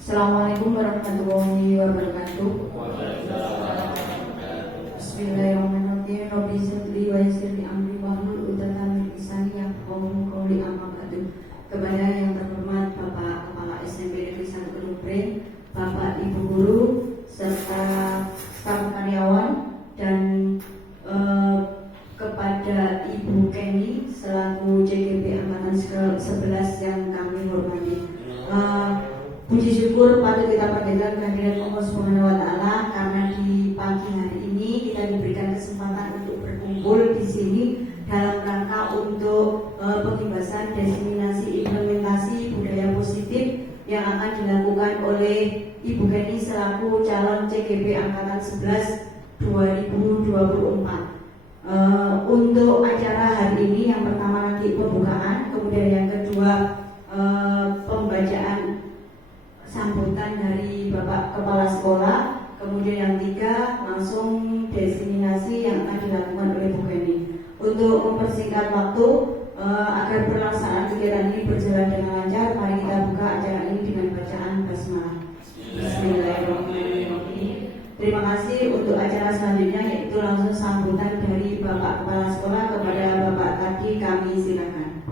Assalamualaikum warahmatullahi wabarakatuh. Bismillahirrahmanirrahim. Rabbi zidni wa yassirli amri wahlul 'uqdatam min lisani yafqahu qawli, amma ba'du. Kepada yang terhormat Bapak Kepala SMP Negeri 1 Kedupring, Bapak Ibu Guru serta staf karyawan, dan kepada Ibu Kenny selaku JGP Angkatan 11 yang kami hormati. Puji syukur patut kita panjatkan kehadirat Allah Subhanahu wa Ta'ala, karena di pagi hari ini kita diberikan kesempatan untuk berkumpul di sini dalam rangka untuk pembahasan diseminasi implementasi budaya positif yang akan dilakukan oleh Ibu Kenny selaku calon CGP Angkatan 11 2024. Untuk acara hari ini, yang pertama nanti pembukaan, kemudian yang kedua pembacaan sambutan dari Bapak Kepala Sekolah, kemudian yang tiga langsung diseminasi yang akan dilakukan oleh Bu Kenny. Untuk mempersingkat waktu agar pelaksanaan kegiatan ini berjalan dengan lancar, mari kita buka acara ini dengan bacaan basmalah. Bismillahirrahmanirrahim. Terima kasih. Untuk acara selanjutnya yaitu langsung sambutan dari Bapak Kepala Sekolah kepada Bapak Tadi, kami silakan.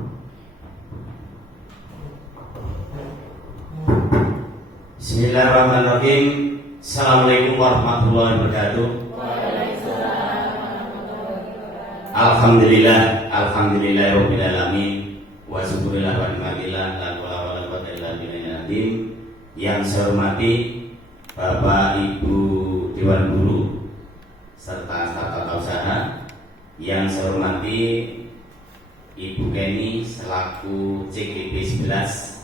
Bismillahirrahmanirrahim. Assalamualaikum warahmatullahi wabarakatuh. Alhamdulillah alamin. Wa syukurillah wa ni'matillah la wala quwwata illa billahil. Yang saya hormati Bapak Ibu Dewan Guru serta staf tata usaha, yang saya hormati Ibu Kenny selaku CGP 11.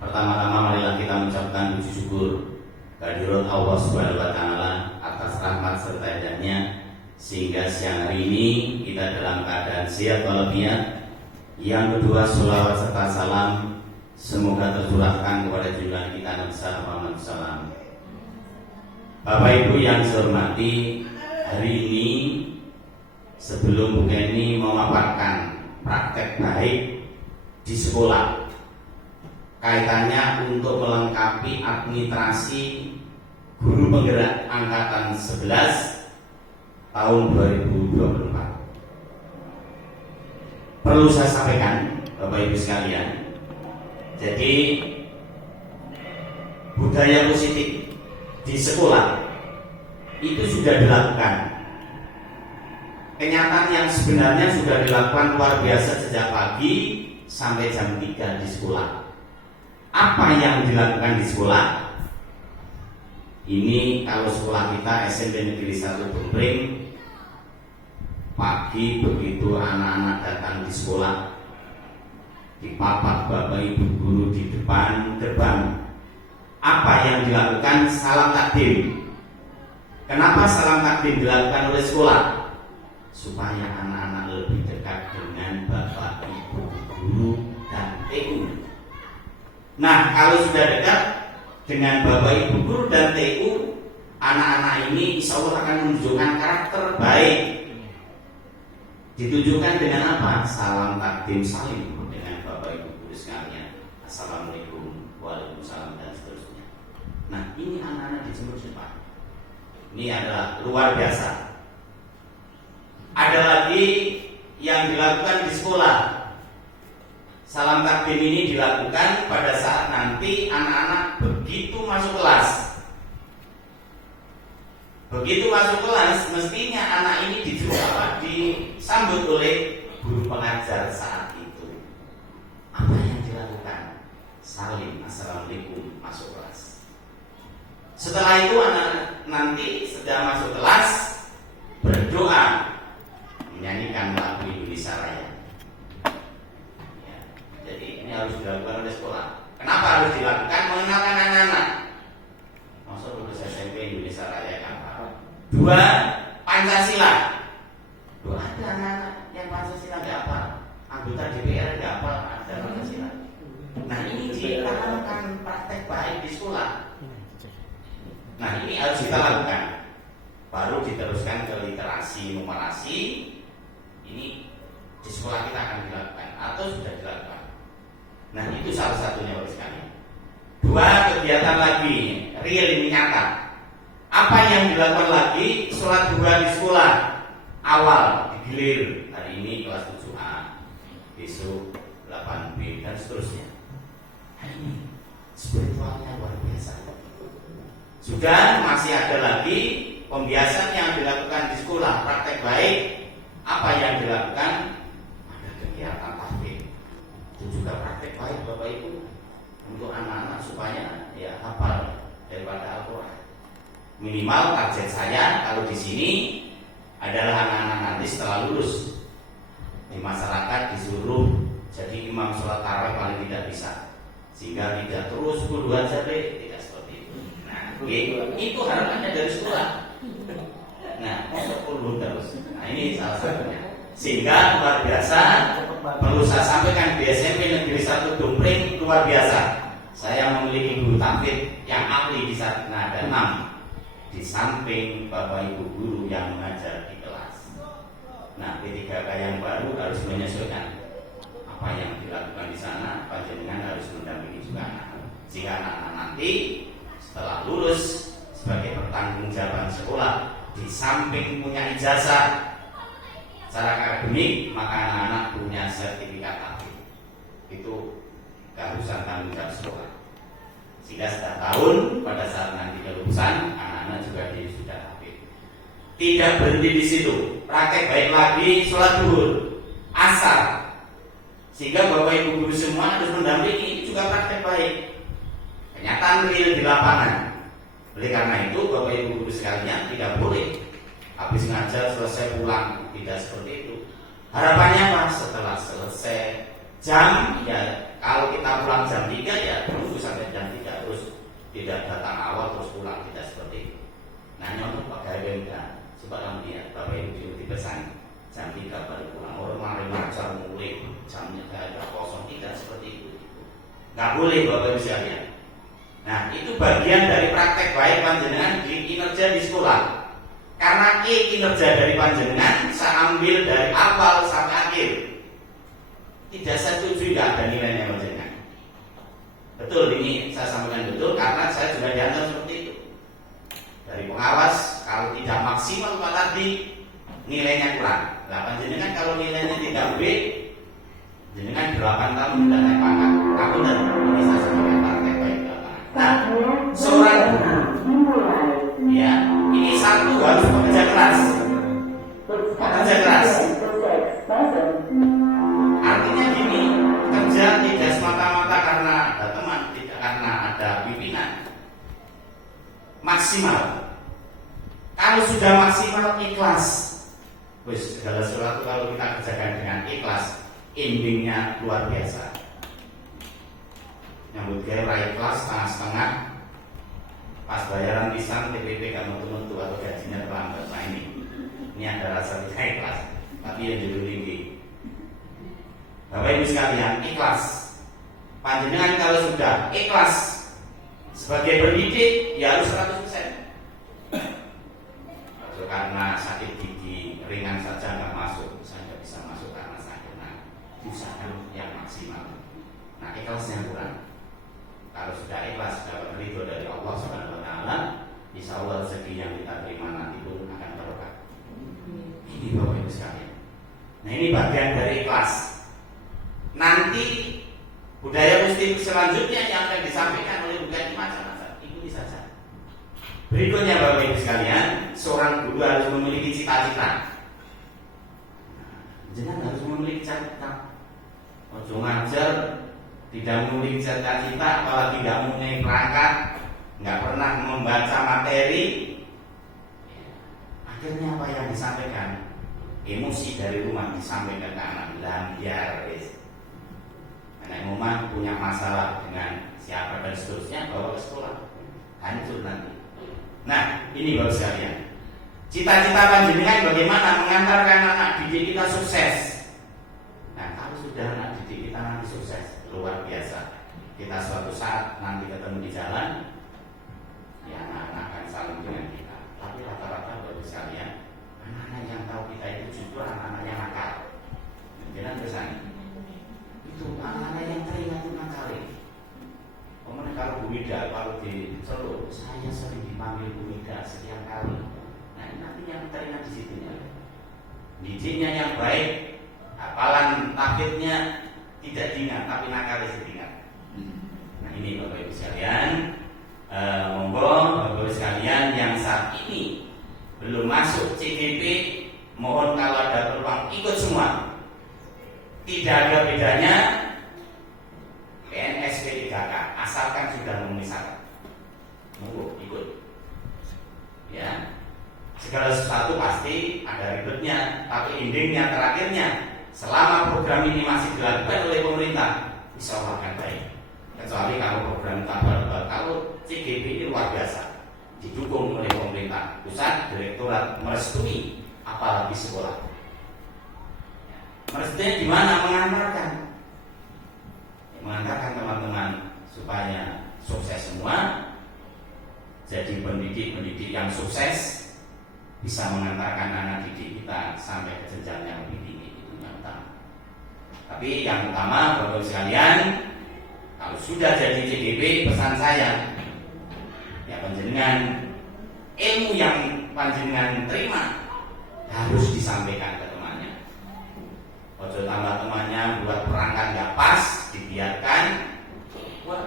Pertama-tama marilah kita mengucapkan puji syukur kehadirat Allah Subhanahu wa Ta'ala atas rahmat serta hidayahnya, sehingga siang hari ini kita dalam keadaan sehat walafiat. Yang kedua, sholawat serta salam semoga tercurahkan kepada junjungan kita Nabi Muhammad SAW. Bapak Ibu yang saya hormati, hari ini sebelum Bu Kenny memaparkan praktek baik di sekolah kaitannya untuk melengkapi administrasi guru penggerak angkatan 11 tahun 2024. Perlu saya sampaikan Bapak Ibu sekalian, jadi budaya positif di sekolah itu sudah dilakukan. Kenyataan yang sebenarnya sudah dilakukan luar biasa sejak pagi sampai jam 3 di sekolah. Apa yang dilakukan di sekolah? Ini kalau sekolah kita SMP Negeri 1 Kedupring, pagi begitu anak-anak datang di sekolah, dipapak Bapak Ibu guru di depan gerbang. Apa yang dilakukan? Salam takdim. Kenapa salam takdim dilakukan oleh sekolah? Supaya anak-anak lebih dekat dengan Bapak Ibu guru dan TU. Nah, kalau sudah dekat dengan Bapak Ibu guru dan TU, anak-anak ini insya Allah akan menunjukkan karakter baik. Ditunjukkan dengan apa? Salam takdim salim dengan Bapak Ibu guru sekalian. Assalamualaikum, waalaikumsalam, dan seterusnya. Nah, ini anak-anak dijemput cepat. Ini adalah luar biasa. Ada lagi yang dilakukan di sekolah. Salam takdim ini dilakukan pada saat nanti anak-anak begitu masuk kelas. Begitu masuk kelas, mestinya anak ini disambut oleh guru pengajar saat itu. Apa yang dilakukan? Salim, assalamualaikum, masuk kelas. Setelah itu anak nanti sedang masuk kelas berdoa, menyanyikan lagu Indonesia Raya. Jadi ini harus dilakukan oleh sekolah. Kenapa harus dilakukan? Mengenalkan anak-anak. Masuk lulus SMP Indonesia Raya apa? 2. Pancasila. Loh, ada anak-anak yang Pancasila nggak apa? Anggota DPR nggak apa? Ada Pancasila. Nah, ini dilakukan praktek baik di sekolah. Nah, ini harus kita lakukan. Baru diteruskan ke literasi numerasi. Ini di sekolah kita akan dilakukan atau sudah dilakukan. Nah, itu salah satunya Bapak sekalian. Dua kegiatan lagi real ini nyata. Apa yang dilakukan lagi? Sholat duha di sekolah awal digilir. Hari ini kelas 7A, besok 8B dan seterusnya. Hari ini spiritualnya luar biasa. Sudah masih ada lagi pembiasan yang dilakukan di sekolah, praktek baik. Apa yang dilakukan? Ada kegiatan tahfidz. Itu juga praktek baik Bapak Ibu untuk anak-anak supaya ya hafal daripada Al-Quran. Minimal target saya kalau di sini adalah anak-anak nanti setelah lulus di masyarakat disuruh jadi imam sholat tarawih paling tidak bisa, sehingga tidak terus puluhan jadi tidak seperti itu. Nah, itu harapannya dari sekolah. Nah, masuk puluh terus. Nah, ini salah satunya. Sehingga luar biasa perlu saya sampaikan di SMP Negeri 1 Dumpling luar biasa. Saya memiliki guru tahfidz yang ahli di sana ada 6. Di samping Bapak Ibu guru yang mengajar di kelas. Nah, P3K yang baru harus menyesuaikan apa yang dilakukan di sana. Panjenengan harus mendampingi juga anak-anak, sehingga anak-anak nanti setelah lulus sebagai pertanggungjawaban sekolah, di samping punya ijazah secara akademik, maka anak-anak punya sertifikat tahfidz. Itu keharusan tanggung jawab sekolah. Sehingga setiap tahun pada saat nanti kelulusan, anak-anak juga sudah tahfidz. Tidak berhenti di situ, praktek baik lagi sholat zuhur, asar. Sehingga Bapak Ibu guru semua harus mendampingi, ini juga praktek baik. Kenyataan real di lapangan. Oleh karena itu Bapak Ibu guru sekalian tidak boleh habis ngajar selesai pulang, tidak seperti itu. Harapannya apa? Setelah selesai jam, ya kalau kita pulang jam 3 ya tunggu sampai jam 3, terus tidak datang awal terus pulang, tidak seperti itu. Nah, untuk pegawai enggak, coba kamu lihat Bapak Ibu dipesan jam 3 baru pulang. Orang mari ngajar mulai jamnya ada kosong, tidak seperti itu. Nggak boleh Bapak Ibu sekalian. Nah, itu bagian dari praktek baik panjenengan di kinerja di sekolah. Karena kinerja dari panjenengan saya ambil dari awal sampai akhir. Tidak setuju tidak ada nilainya panjenengan. Betul, ini saya sampaikan betul karena saya juga dianggap seperti itu. Dari pengawas kalau tidak maksimal Pak tadi nilainya kurang. Nah, panjenengan kalau nilainya tidak B, jenengan 8 tahun tidak naik pangkat. Aku dan ini saya sampaikan praktek baik. Nah, seorang ya, ini satu harus bekerja keras. Bekerja keras. Artinya gini, kerja tidak semata-mata karena ada teman, tidak karena ada pimpinan. Maksimal. Kalau sudah maksimal ikhlas, wis segala sesuatu kalau kita kerjakan dengan ikhlas, endingnya luar biasa. Nyambut gawe ikhlas setengah-setengah, pas bayaran pisang TPP kamu metu atau gajinya terlambat. Nah, ini ada rasa tidak ikhlas, tapi yang jauh tinggi. Bapak Ibu sekalian, ikhlas. Panjenengan kalau sudah ikhlas sebagai pendidik, ya harus 100%. Karena sakit gigi ringan saja nggak masuk, saya nggak bisa masuk karena sakit. Nah, usahakan yang maksimal. Nah, ikhlasnya kurang. Kalau sudah ikhlas, dapat ridho dari Allah Subhanahu Wa Taala, insya Allah rezeki yang kita terima nanti pun akan berkah. Ini Bapak Ibu sekalian. Nah, ini bagian dari ikhlas. Nanti budaya muslim selanjutnya yang akan disampaikan oleh bukan macam-macam. Ikuti saja. Berikutnya Bapak Ibu sekalian, seorang guru harus memiliki cita-cita. Jangan harus memiliki cita-cita. Ojo ngajar tidak memiliki cita-cita, apalagi tidak mempunyai perangkat, nggak pernah membaca materi. Akhirnya apa yang disampaikan? Emosi dari rumah disampaikan ke anak, biar anak rumah punya masalah dengan siapa dan seterusnya, bawa ke sekolah, hancur nanti. Nah, ini Bapak sekalian, cita-cita panjenengan bagaimana mengantarkan anak didik kita sukses. Nah, kalau sudah anak didik kita nanti sukses, luar biasa. Kita suatu saat nanti ketemu di jalan, ya anak-anak akan saling dengan kita. Tapi rata-rata Bapak sekalian, anak-anak yang tahu kita itu justru anak-anak yang nakal. terima di situnya. Didiknya yang baik, hafalan tahfidnya tidak diingat, tapi nakal diingat. Nah ini Bapak Ibu sekalian, monggo Bapak Ibu sekalian yang saat ini belum masuk CGP, mohon kalau ada peluang ikut semua. Tidak ada bedanya PNS P3K, asalkan sudah memenuhi syarat. Monggo ikut. Ya, segala sesuatu pasti ada ribetnya, tapi endingnya, terakhirnya, selama program ini masih dilakukan oleh pemerintah, insya Allah akan baik. Kecuali kalau program tambal, kalau CGP ini luar biasa, didukung oleh pemerintah pusat, direktorat merestui, apalagi sekolah. Merestui gimana? Mengantarkan teman-teman supaya sukses semua, jadi pendidik yang sukses, bisa mengantarkan anak didik kita sampai ke jenjang yang lebih tinggi, itu yang utama. Tapi yang utama Bapak sekalian, kalau sudah jadi CGP, pesan saya, ya panjenengan, ilmu yang panjenengan terima harus disampaikan ke temannya. Ojo tambah temannya buat perangkat nggak pas, dibiarkan. Wah,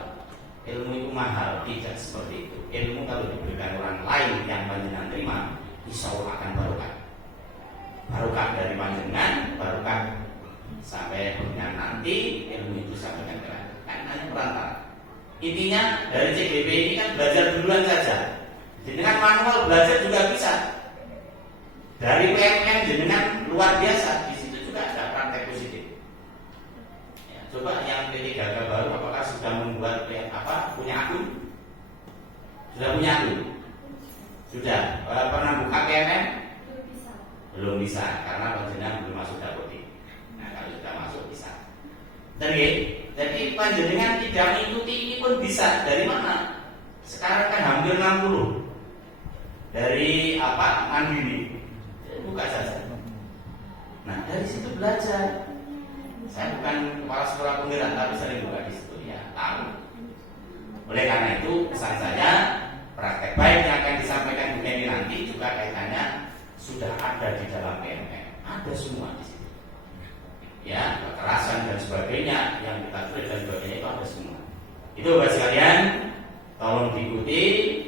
ilmu itu mahal, tidak seperti itu. Ilmu kalau diberikan orang lain yang panjenengan terima, insya Allah akan barokah. Barokah dari panjenengan, barokah sampai dengan nanti ilmu itu sampaikan ke lain. Kan hanya perantara. Intinya dari CGP ini kan belajar duluan saja. Dengan manual belajar juga bisa. Dari PMN dengan luar biasa, di situ juga ada praktek positif. Ya, coba yang P3K baru, apakah sudah membuat punya akun? Sudah punya akun? Sudah. Pernah buka PMN? Belum bisa, karena panjenengan belum masuk dapodik. Nah, kalau sudah masuk bisa. Jadi panjenengan tidak mengikuti ini pun bisa. Dari mana? Sekarang kan hampir 60. Dari Mandiri. Buka saja. Nah, dari situ belajar. Saya bukan kepala sekolah penggerak, tapi sering buka di situ, ya tahu. Oleh karena itu, pesan saya, praktek baik yang akan disampaikan Bu Kenny nanti juga kaitannya sudah ada di dalam PMN. Ada semua di situ. Ya, kekerasan dan sebagainya, yang kita tulis dan sebagainya itu ada semua. Itu Bapak sekalian, tolong diikuti.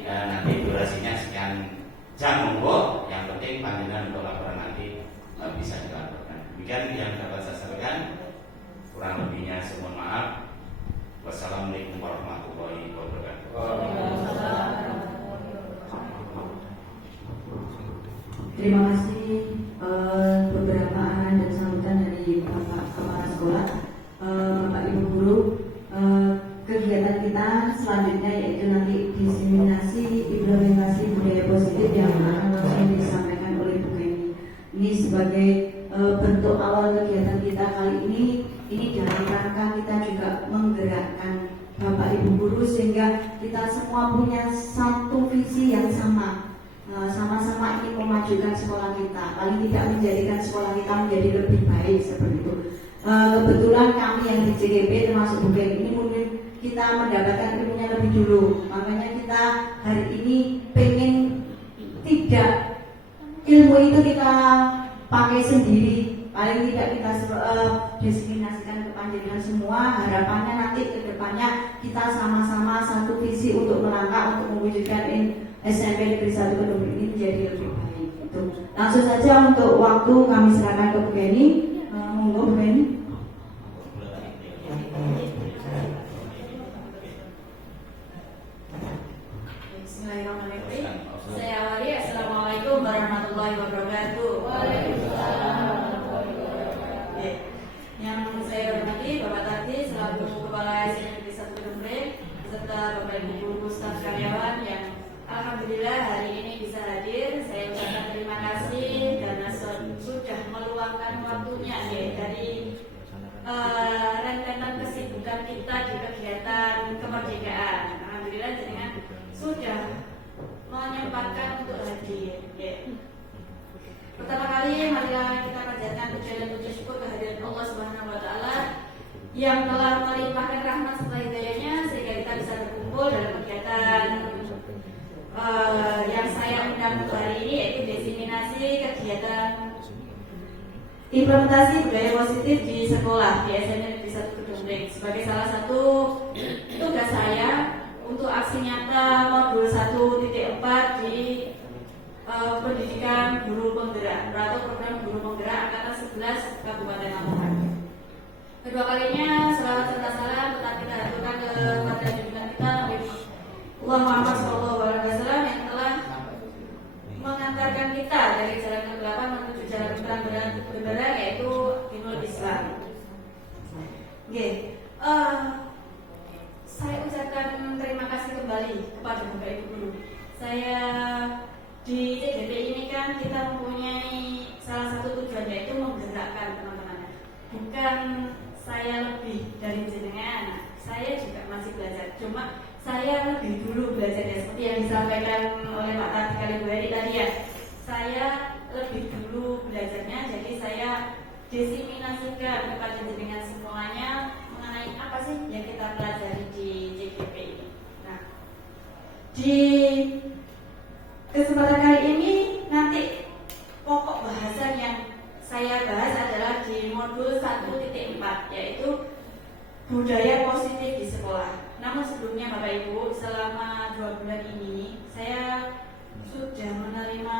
Nanti durasinya sekian jam monggo. Yang penting panjenengan untuk laporan nanti bisa dilaporkan. Demikian yang dapat saya sampaikan. Kurang lebihnya saya mohon maaf. Wassalamualaikum warahmatullahi wabarakatuh. Terima kasih beberapa arahan dan sambutan dari Bapak Kepala Sekolah, Bapak Ibu Guru. Kegiatan kita selanjutnya yaitu nanti diseminasi implementasi budaya positif yang akan langsung disampaikan oleh Bu Kenny. Ini sebagai bentuk awal kegiatan kita kali ini dalam rangka kita juga menggerakkan Bapak Ibu Guru sehingga kita semua punya satu visi yang sama. Sama-sama ingin memajukan sekolah kita, paling tidak menjadikan sekolah kita menjadi lebih baik seperti itu. Kebetulan kami yang di CGP termasuk Bu Kenny ini mungkin kita mendapatkan ilmunya lebih dulu, makanya kita hari ini pengen tidak ilmu itu kita pakai sendiri, paling tidak kita diseminasikan ke panjenengan semua. Harapannya nanti ke depannya kita sama-sama satu visi untuk melangkah untuk mewujudkan SMP Negeri 1 Kedung ini menjadi lebih baik. Itu. Langsung saja untuk waktu kami serahkan ke Bu Kenny. Monggo Bu Kenny. Bismillahirrahmanirrahim. Saya awali. Assalamualaikum warahmatullahi wabarakatuh. Yang saya hormati Bapak Tati selaku Kepala SMP Negeri 1 Kedung beserta Bapak Ibu guru staf karyawan yang alhamdulillah hari ini bisa hadir. Saya ucapkan terima kasih karena sudah meluangkan waktunya dari rentetan kesibukan kita di kegiatan kemerdekaan. Alhamdulillah dengan sudah menyempatkan untuk hadir. Pertama kali marilah kita panjatkan puja dan puji syukur kehadiran Allah Subhanahu wa taala yang telah melimpahkan rahmat serta hidayahnya sehingga kita bisa berkumpul dalam kegiatan yang saya undang hari ini, yaitu diseminasi kegiatan implementasi budaya positif di sekolah di SMA Negeri 1 Kedungring. Sebagai salah satu tugas saya untuk aksi nyata modul 1.4 di pendidikan guru penggerak atau program guru penggerak angkatan 11 Kabupaten Lamongan. Kedua kalinya selawat serta salam tetap kita haturkan kepada junjungan kita Nabi Muhammad SAW yang telah mengantarkan kita dari jalan kegelapan menuju jalan kebenaran yaitu dinul Islam. Oke, saya ucapkan terima kasih kembali kepada Bapak Ibu Guru. Saya di CGP ini kan kita mempunyai salah satu tujuan yaitu menggerakkan teman-teman. Bukan saya lebih dari jenengan, saya juga masih belajar. Cuma saya lebih dulu belajarnya seperti yang disampaikan oleh Pak Tati Kalibuari tadi ya. Saya lebih dulu belajarnya, jadi saya diseminasikan kepada jenengan semuanya mengenai apa sih yang kita pelajari di CGP ini. Nah, di kesempatan kali ini nanti pokok bahasan yang saya bahas adalah di modul 1.4 yaitu budaya positif di sekolah. Namun sebelumnya Bapak Ibu, selama 2 bulan ini saya sudah menerima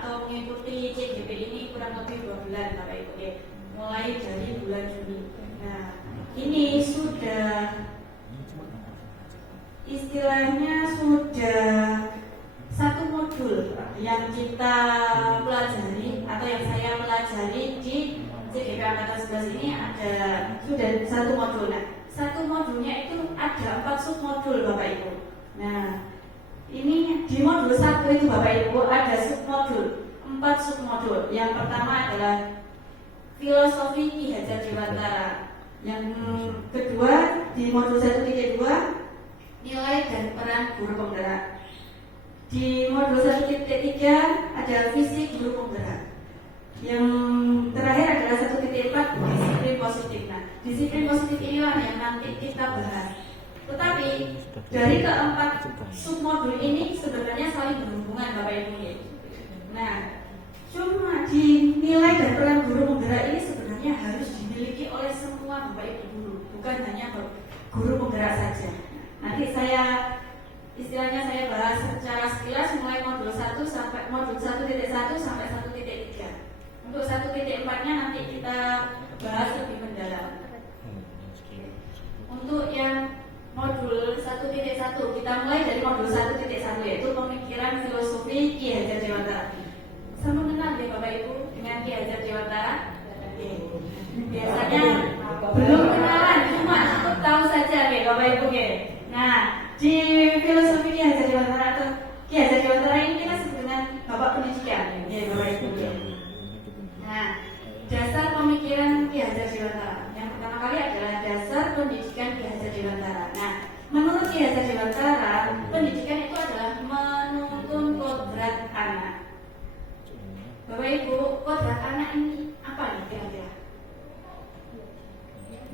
atau mengikuti CGP ini kurang lebih 2 bulan Bapak Ibu ya. Mulai dari bulan Juni. Nah, ini sudah istilahnya sudah satu modul yang kita pelajari atau yang saya pelajari di CGP Angkatan 11 ini ada sudah satu modul. Nah, satu modulnya itu ada 4 submodul Bapak Ibu. Nah, ini di modul 1 itu Bapak Ibu ada submodul, 4 submodul. Yang pertama adalah filosofi Ki Hajar Dewantara. Yang kedua di modul 1.2 nilai dan peran guru penggerak. Di modul 1.3 ada visi guru penggerak. Yang terakhir adalah 1.4 disiplin positif. Nah, disiplin positif inilah yang nanti kita bahas. Tetapi dari keempat submodul ini sebenarnya saling berhubungan Bapak Ibu. Nah, cuma di nilai dan peran guru penggerak ini sebenarnya harus dimiliki oleh semua Bapak Ibu guru, bukan hanya guru penggerak saja. Nanti saya istilahnya saya bahas secara sekilas mulai modul 1 sampai modul 1.1 sampai 1.3. Untuk 1.4-nya nanti kita bahas lebih mendalam. Untuk yang modul 1.1 kita mulai dari modul 1.1 yaitu pemikiran filosofi Ki Hajar Dewantara. Sama kenal ya Bapak Ibu dengan Ki Hajar Dewantara? Biasanya belum kenalan, cuma cukup tahu saja ya Bapak Ibu ya. Nah, di filosofi Ki Hajar Dewantara atau Ki Hajar Dewantara ini kita sebut dengan Bapak Pendidikan ya Bapak Ibu ya. Nah, dasar pemikiran Ki Hajar Dewantara yang pertama kali adalah dasar pendidikan Ki Hajar Dewantara. Nah, menurut Ki Hajar Dewantara, pendidikan itu adalah menuntun kodrat anak. Bapak Ibu, kodrat anak ini apa nih kira-kira?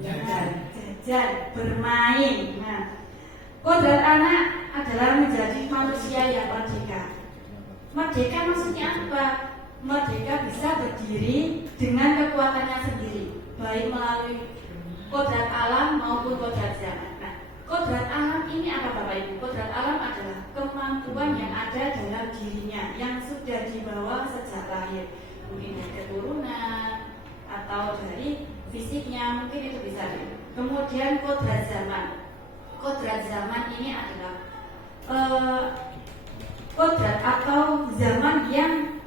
Jajan, bermain. Nah, kodrat anak adalah menjadi manusia yang merdeka. Merdeka maksudnya apa? Merdeka bisa berdiri dengan kekuatannya sendiri, baik melalui kodrat alam maupun kodrat zaman. Nah, kodrat alam ini apa Bapak Ibu? Kodrat alam adalah kemampuan yang ada dalam dirinya yang sudah dibawa sejak lahir, mungkin dari keturunan atau dari fisiknya, mungkin itu bisa. Kemudian kodrat zaman. Kodrat zaman ini adalah kodrat atau zaman yang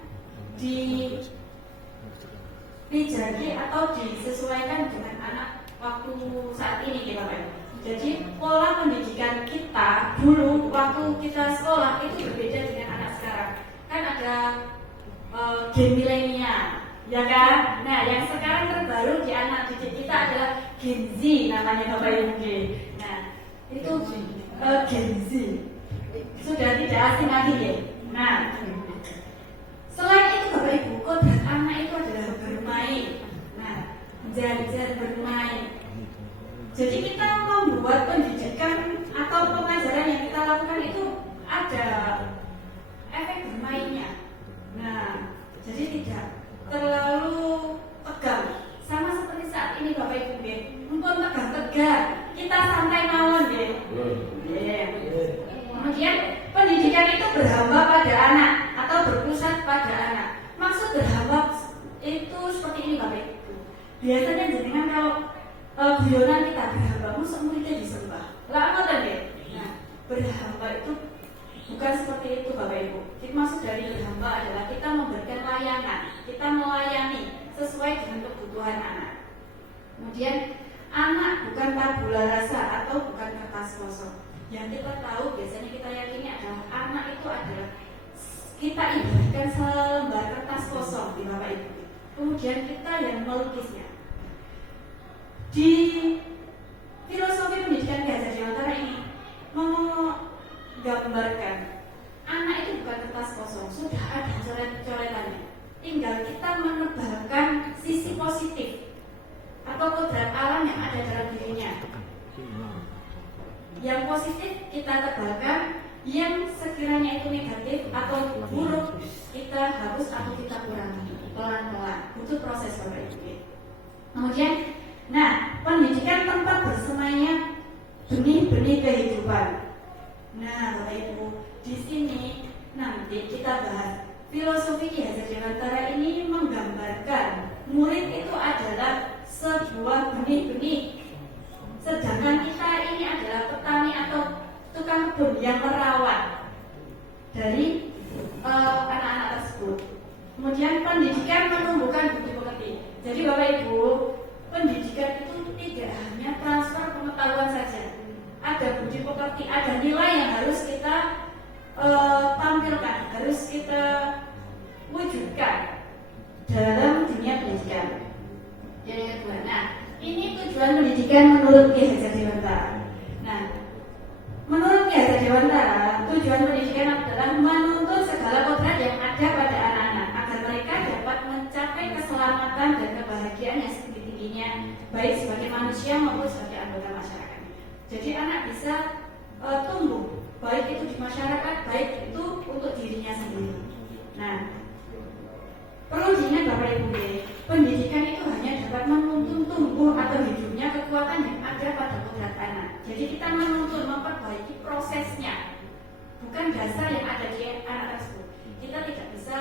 dijadi atau disesuaikan dengan anak waktu saat ini ya Bapak. Jadi pola pendidikan kita dulu waktu kita sekolah itu berbeda dengan anak sekarang. Kan ada gen milenial, ya kan? Nah, yang sekarang terbaru di anak didik kita adalah Gen Z namanya Bapak Ibu. Nah, itu Gen Z sudah tidak asing lagi ya. Nah, selain itu Bapak Ibu, kodrat anak itu adalah bermain. Nah, belajar bermain. Jadi kita membuat pendidikan atau pengajaran yang kita lakukan itu ada efek bermainnya. Nah, jadi tidak terlalu tegang. Sama seperti saat ini Bapak Ibu nggih. Mumpun tegang-tegang, kita santai mawon nggih. Kemudian pendidikan itu berhamba pada anak atau berpusat pada anak. Maksud berhamba itu seperti ini Bapak Ibu. Biasanya jenengan kalau guyonan kita berhamba, musuh muridnya disembah. Lah ngoten nggih. Nah, berhamba itu bukan seperti itu Bapak Ibu. Maksud dari berhamba adalah kita memberikan layanan, kita melayani sesuai dengan kebutuhan anak. Kemudian anak bukan tabula rasa atau bukan kertas kosong. Yang kita tahu biasanya kita yakini adalah anak itu adalah kita ibaratkan selembar kertas kosong di Bapak Ibu. Kemudian kita yang melukisnya. Di filosofi pendidikan Gajah Dewantara ini menggambarkan anak itu bukan kertas kosong, sudah ada coret-coretannya. Tinggal kita menebalkan sisi positif atau kodrat alam yang ada dalam dirinya. Yang positif kita tebalkan, yang sekiranya itu negatif atau buruk kita hapus atau kita kurangi pelan-pelan. Butuh proses Bapak Ibu. Kemudian, nah, pendidikan tempat bersemayamnya benih-benih kehidupan. Nah, Bapak Ibu, di sini nanti kita bahas filosofi Ki Hajar Dewantara ini menggambarkan murid itu adalah sebuah benih-benih, sedangkan kita ini adalah petani atau tukang kebun yang merawat dari anak-anak tersebut. Kemudian pendidikan menumbuhkan budi pekerti. Jadi Bapak Ibu, pendidikan itu tidak hanya transfer pengetahuan saja. Ada budi pekerti, ada nilai yang harus kita tampilkan, harus kita wujudkan dalam dunia pendidikan. Yang kedua, nah ini tujuan pendidikan menurut Ki Hajar Dewantara. Nah, menurut Ki Hajar Dewantara, tujuan pendidikan adalah menuntut segala kodrat yang ada pada anak-anak agar mereka dapat mencapai keselamatan dan kebahagiaan yang setinggi-tingginya, baik sebagai manusia maupun sebagai anggota masyarakat. Jadi anak bisa tumbuh, baik itu di masyarakat, baik itu untuk dirinya sendiri. Nah, perlu diingat Bapak Ibu, pendidikan itu hanya dapat menuntun tumbuh atau hidupnya kekuatan yang ada pada kodrat anak. Jadi kita menuntun, memperbaiki prosesnya, bukan dasar yang ada di anak tersebut. Kita tidak bisa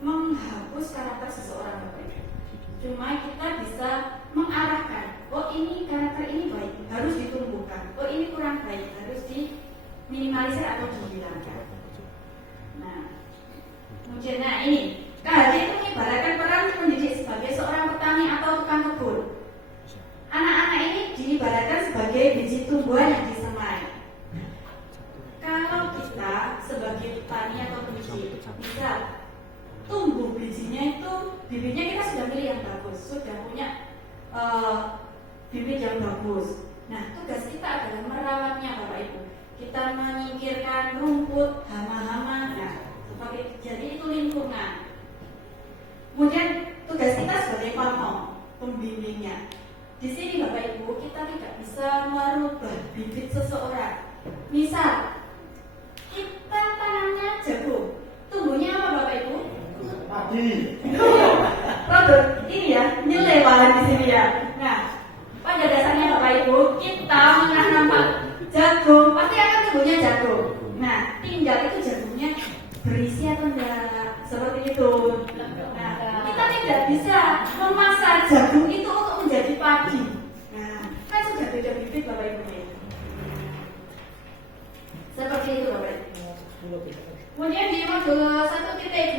menghapus karakter seseorang Bapak Ibu. Cuma kita bisa mengarahkan, oh ini karakter ini baik, harus ditumbuhkan. Oh ini kurang baik, harus diminimalisir atau dihilangkan. Nah, kemudian ini KHD itu mengibaratkan peran mendidik sebagai seorang petani atau tukang kebun. Anak-anak ini diibaratkan sebagai biji tumbuhan yang disemai. Kalau kita sebagai petani atau pendidik, misal tumbuh bijinya itu, bibitnya kita sudah pilih yang bagus, sudah punya bibit yang bagus. Nah, tugas kita adalah merawatnya Bapak Ibu. Kita menyingkirkan rumput, hama-hama, nah, jadi itu lingkungan. Kemudian tugas kita sebagai pamong, pembimbingnya. Di sini Bapak Ibu, kita tidak bisa merubah bibit seseorang. Misal, kita tanamnya jagung, tumbuhnya apa Bapak Ibu? Padi. Produk ini ya, nilai bahan di sini ya. Nah, pada dasarnya Bapak Ibu, kita menanam jagung, pasti akan tumbuhnya jagung. Nah, tinggal itu jagungnya berisi atau enggak, seperti itu. Nah, kita tidak bisa memasak jagung itu untuk menjadi padi. Nah, kan sudah beda bibit Bapak Ibu. Seperti itu Bapak Ibu. Kemudian di modul 1.2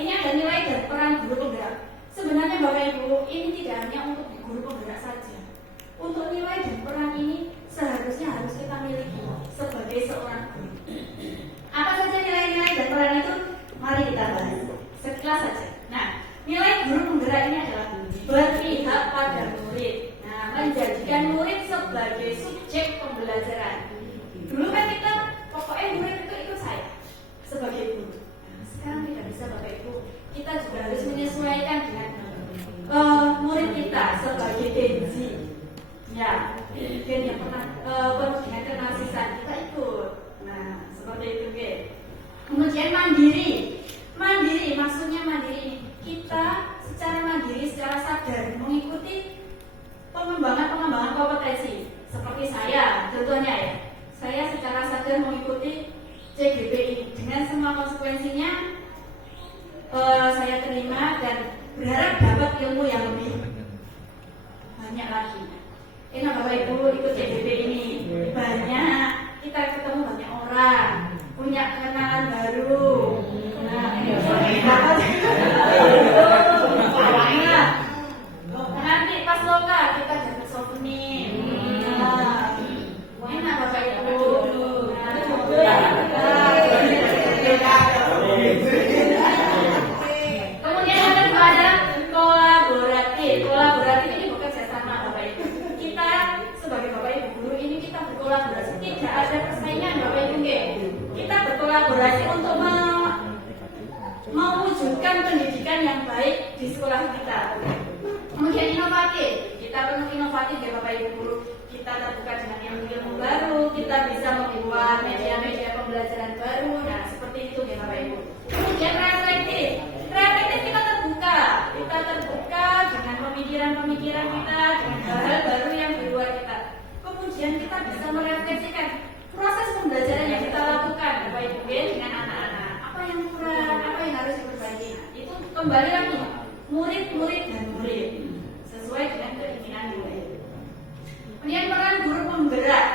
ini ada nilai dan peran guru penggerak. Sebenarnya Bapak Ibu, ini tidak hanya untuk guru penggerak saja. Untuk nilai dan peran ini seharusnya harus kita miliki sebagai seorang guru. Apa saja nilai-nilai dan peran itu? Mari kita bahas sekilas saja. Nah, nilai guru penggerak ini adalah berpihak pada murid. Nah, menjadikan murid sebagai subjek pembelajaran. Dulu kan kita pokoknya murid itu ikut saya sebagai guru. Nah, sekarang tidak bisa Bapak Ibu. Kita juga harus menyesuaikan dengan murid kita sebagai Genzi. Ya, Gen yang pernah penuh dengan kenarsisan kita ikut. Nah, seperti itu Gen. Kemudian mandiri. Mandiri maksudnya mandiri ini kita saya terima dan berharap dapat ilmu yang lebih banyak lagi. Enak Bapak Ibu ikut CDP ini banyak, kita ketemu banyak orang, punya kenalan baru. Nah, ini nanti pas lokal kita dapat souvenir. Enak Bapak Ibu. Kemudian ada kolaboratif. Kolaboratif ini bekerja sama Bapak Ibu. Kita sebagai Bapak Ibu guru ini kita berkolaborasi. Tidak ada persaingan Bapak Ibu. Kita berkolaborasi untuk mewujudkan pendidikan yang baik di sekolah kita. Kemudian inovatif. Kita perlu inovatif ya Bapak Ibu guru. Kita terbuka dengan ilmu baru. Kita bisa membuat media-media pembelajaran baru. Nah seperti itu ya Bapak Ibu. Kemudian reflektif. Reflektif kita terbuka. Kita terbuka dengan pemikiran-pemikiran kita, dengan hal-hal baru yang di luar kita. Kemudian kita bisa merefleksikan proses pembelajaran yang kita lakukan Bapak Ibu dengan anak-anak. Apa yang kurang, apa yang harus diperbaiki. Nah, itu kembali lagi murid-murid dan murid sesuai dengan keinginan murid. Kemudian peran guru penggerak.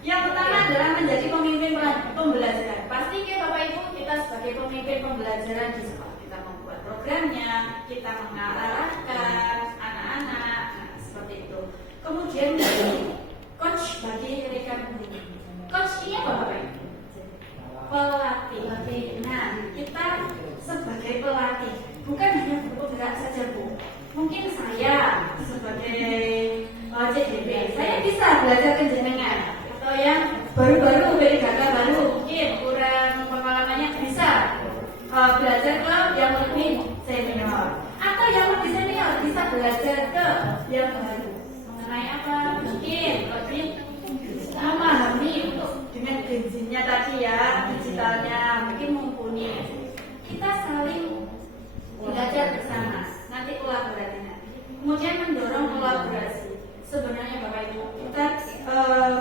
Yang pertama adalah menjadi pemimpin pembelajaran. Pasti Bapak Ibu kita sebagai pemimpin pembelajaran di sekolah kita membuat programnya, kita mengarahkan anak-anak, nah, seperti itu. Kemudian menjadi coach bagi rekan guru. Coach ini apa Bapak Ibu? Pelatih. Nah, kita sebagai pelatih bukan hanya guru penggerak saja Bu. Mungkin saya sebagai CDP, saya bisa belajar ke jenengan atau yang baru-baru dari kakak baru mungkin kurang pengalamannya bisa belajar ke yang lebih senior atau yang lebih senior bisa belajar ke yang baru mengenai apa mungkin lebih memahami untuk dengan bensinnya tadi ya digitalnya mungkin mumpuni. Kita saling belajar bersama nanti kolaborasinya. Kemudian mendorong kolaborasi. Sebenarnya Bapak Ibu kita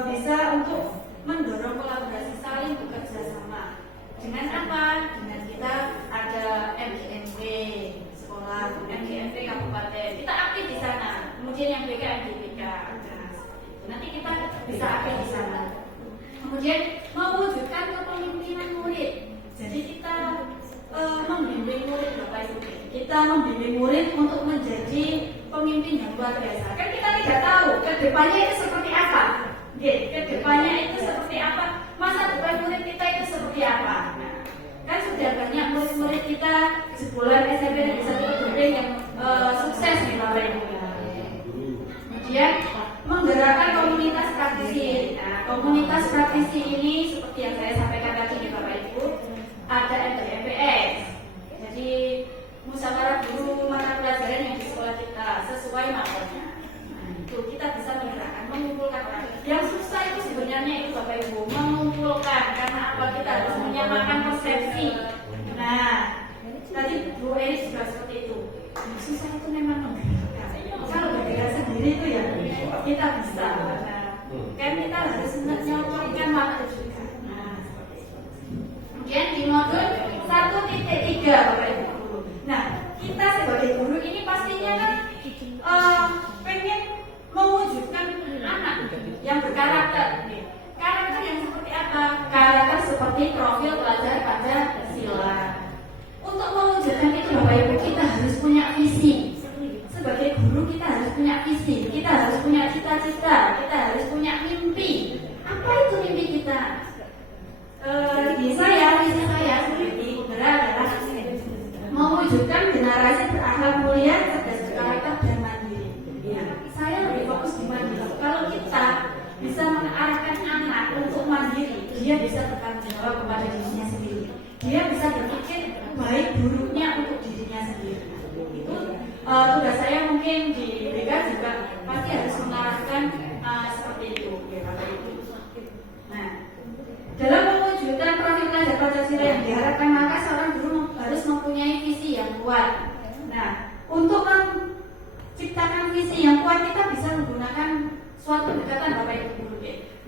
bisa untuk mendorong kolaborasi saling bekerja sama. Dengan apa? Dengan kita ada MGMP sekolah, MGMP kabupaten. Kita aktif di sana. Kemudian yang BK MGPK. Nah, nanti kita bisa aktif di sana. Kemudian mewujudkan kepemimpinan murid. Jadi kita membimbing murid Bapak Ibu. Kita membimbing murid untuk menjadi pemimpin yang luar biasa. Kan kita tidak tahu ke depannya itu seperti apa. Ke depannya itu seperti apa. Masa depan murid kita itu seperti apa. Nah, kan sudah banyak murid-murid kita sekolah SMP dan satu berbagai yang sukses di Bapak Ibu. Kemudian menggerakkan komunitas praktisi. Nah, komunitas praktisi ini seperti yang saya sampaikan tadi di Bapak Ibu, ada MPS. Jadi musyawarah guru mata pelajaran yang di sekolah kita sesuai matanya. Nah, itu kita bisa menggerakkan, mengumpulkan orang. Yang susah itu sebenarnya itu Bapak Ibu mengumpulkan karena apa kita harus menyamakan persepsi. Nah, tadi Bu Eri juga seperti itu. Yang susah itu memang menggerakkan. Kalau bergerak sendiri itu ya kita bisa. Nah, kan kita harus menyamakan waktu juga. Nah, seperti itu. Kemudian di modul 1.3 Bapak Ibu. Nah, kita sebagai guru ini pastinya kan pengen mewujudkan anak yang berkarakter. Karakter yang seperti apa? Karakter seperti profil pelajar Pancasila. Untuk mewujudkan itu Bapak Ibu kita harus punya visi. Sebagai guru kita harus punya visi, kita harus punya cita-cita, kita harus punya mimpi. Apa itu mimpi kita? Visi saya sendiri adalah mewujudkan generasi berakhlak mulia, cerdas berkarakter dan mandiri. Ya, saya lebih fokus di mandiri. Kalau kita bisa mengarahkan anak untuk mandiri, dia bisa bertanggung jawab kepada dirinya sendiri. Dia bisa berpikir baik buruknya untuk dirinya sendiri. Itu tugas saya mungkin di BK juga pasti harus mengarahkan seperti itu. Ya, Bapak Ibu. Nah, dalam mewujudkan profil pelajar Pancasila yang diharapkan maka seorang guru harus mempunyai visi yang kuat. Nah, untuk menciptakan visi yang kuat kita bisa menggunakan suatu pendekatan Bapak Ibu guru.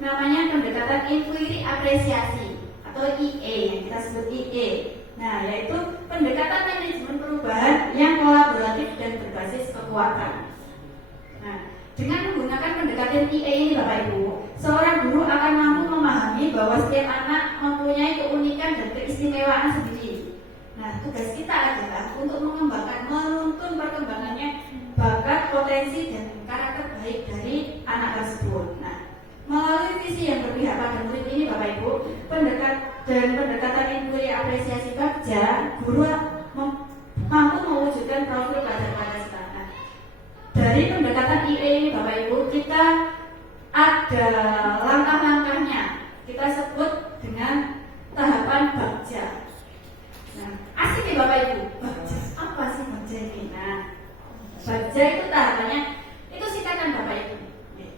Namanya pendekatan inquiry apresiasi atau IE yang kita sebut IE. Nah, yaitu pendekatan manajemen perubahan perubahan yang kolaboratif dan berbasis kekuatan. Nah, dengan menggunakan pendekatan IE ini Bapak Ibu, seorang guru akan mampu memahami bahwa setiap anak mempunyai keunikan dan keistimewaan sendiri. Nah, tugas kita adalah untuk mengembangkan, menuntun perkembangannya bakat, potensi, dan karakter baik dari anak tersebut. Nah, melalui visi yang berpihak pada murid ini Bapak Ibu, pendekatan inquiry apresiasi bagja, guru mampu mewujudkan profil pelajar Pancasila. Nah, dari pendekatan IE ini Bapak Ibu, kita ada langkah-langkahnya. Kita sebut dengan tahapan bagja. Nah, asik nih Bapak Ibu. Bagja, apa sih bagja ini? Nah, bagja itu tahapannya, itu singkatan Bapak Ibu.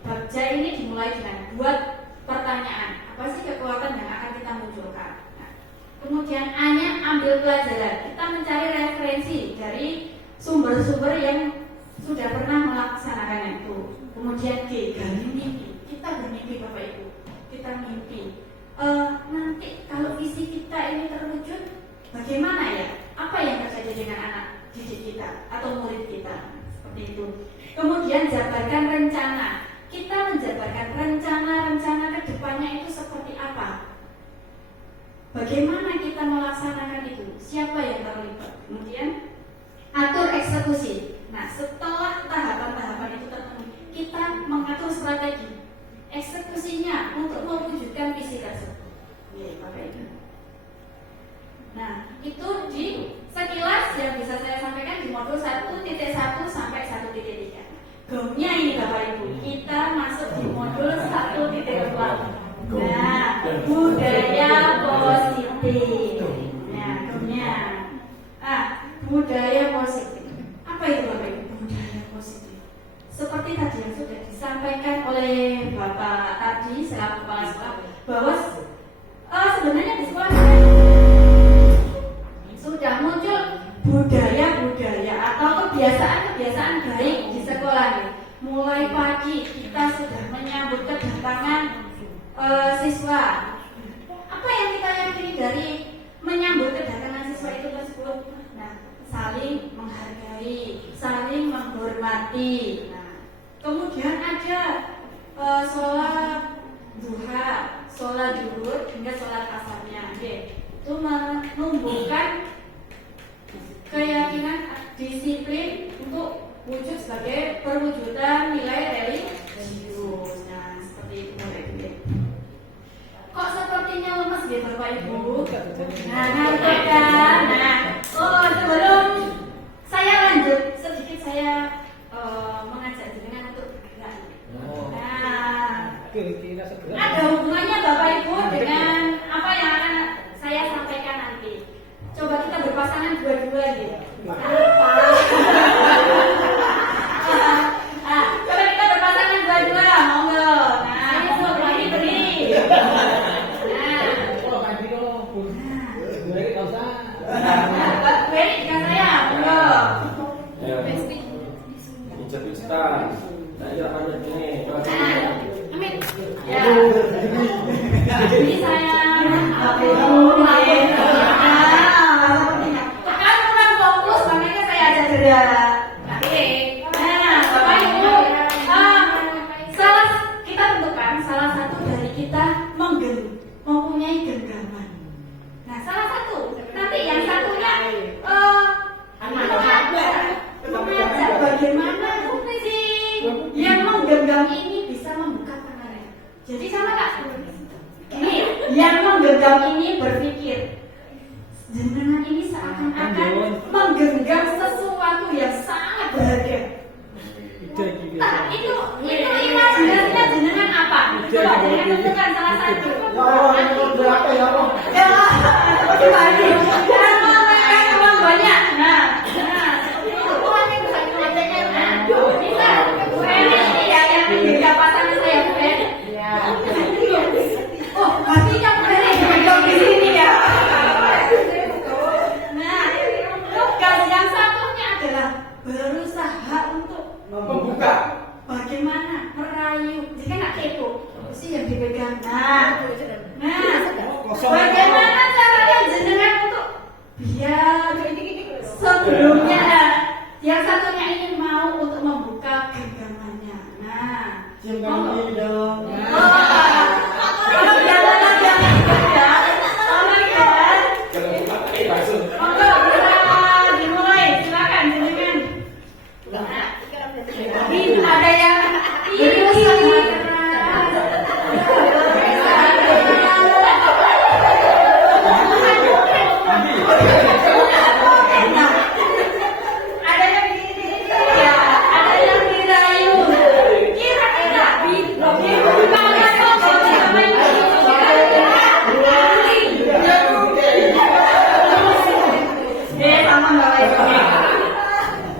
Bagja ini dimulai dengan buat pertanyaan. Apa sih kekuatan yang akan kita munculkan? Nah, kemudian A-nya ambil pelajaran. Kita mencari referensi dari sumber-sumber yang sudah pernah melaksanakan itu. Kemudian G, gali mimpi. Kita bermimpi Bapak Ibu. Kita mimpi. Nanti kalau visi kita ini terwujud, bagaimana ya? Apa yang terjadi dengan anak didik kita atau murid kita? Seperti itu. Kemudian jabarkan rencana. Kita menjabarkan rencana ke depannya itu seperti apa? Bagaimana kita melaksanakan itu? Siapa yang terlibat? Kemudian atur eksekusi. Nah, setelah tahapan-tahapan itu terpenuhi, kita mengatur strategi eksekusinya untuk mewujudkan visi tersebut. Ya, Bapak Ibu. Nah, itu di sekilas yang bisa saya sampaikan di modul 1.1 sampai 1.3. Gongnya ini Bapak Ibu, kita masuk di modul 1.2. Nah, budaya positif. Nah, gongnya. Budaya positif. Apa itu Bapak Ibu? Budaya positif. Seperti tadi yang sudah disampaikan oleh Bapak tadi selaku kepala sekolah, bahwa sebenarnya di sekolah sudah muncul budaya-budaya atau kebiasaan-kebiasaan baik di sekolah nih. Mulai pagi kita sudah menyambut kedatangan siswa. Apa yang kita yakini dari menyambut kedatangan siswa itu tersebut? Nah, saling menghargai, saling menghormati. Nah, kemudian ada sholat duha, sholat zuhur hingga sholat asarnya. Itu menumbuhkan keyakinan disiplin untuk wujud sebagai perwujudan nilai religius. Nah, seperti itu Bapak Ibu. Kok sepertinya lemes ya Bapak Ibu? Nah, ngerti kan? Nah, sebelum saya lanjut sedikit, saya mengajak jenengan untuk bergerak. Nah, ada hubungannya Bapak Ibu dengan apa yang akan saya sampaikan nanti. Coba kita berpasangan dua-dua gitu. Coba kita berpasangan dua-dua, monggo. Nah, monggo berdiri. Beri dengan saya, monggo. Cepat-cepat. Saya ada ini. Amin. Ya. Ini saya Bapak Ibu. Kan kurang fokus, makanya saya ajak gerak. Nah, Bapak Ibu, kita tentukan salah satu dari kita mempunyai genggaman. Nah, salah satu. Nanti yang satunya mengajak bagaimana si yang menggenggam ini bisa membuka tangannya. Jadi sama Kak. Ini yang menggenggam ini berpikir, jenengan ini seakan-akan menggenggam sesuatu yang sangat berharga. Nah, itu imajinasinya jenengan apa? Coba jenengan tentukan salah satu. Berapa ya Allah? Ya, seperti tadi. Jangan memamerkan uang banyak. Nah, itu uangnya bisa dilecehkan. Nah, bisa. Bu Eni ini ya yang tiga pasangan saya, Bu Eni. Ya. Oh, artinya Bu Eni dipegang di sini ya. Nah, tugas yang satunya adalah berusaha untuk Membuka. bagaimana merayu. Jika nggak kepo, sih yang dipegang. Nah, bagaimana caranya jenengan untuk biar sebelumnya yang satunya ini mau untuk membuka genggamannya. Nah, Cium kaki dong. tolong jangan ya, tolong ya. Kalau buka langsung. Monggo bisa dimulai, silakan jenengan. Ada yang iri. Ada yang gini ya, ada yang dirayu. Kira-kira sama Mbak Eko.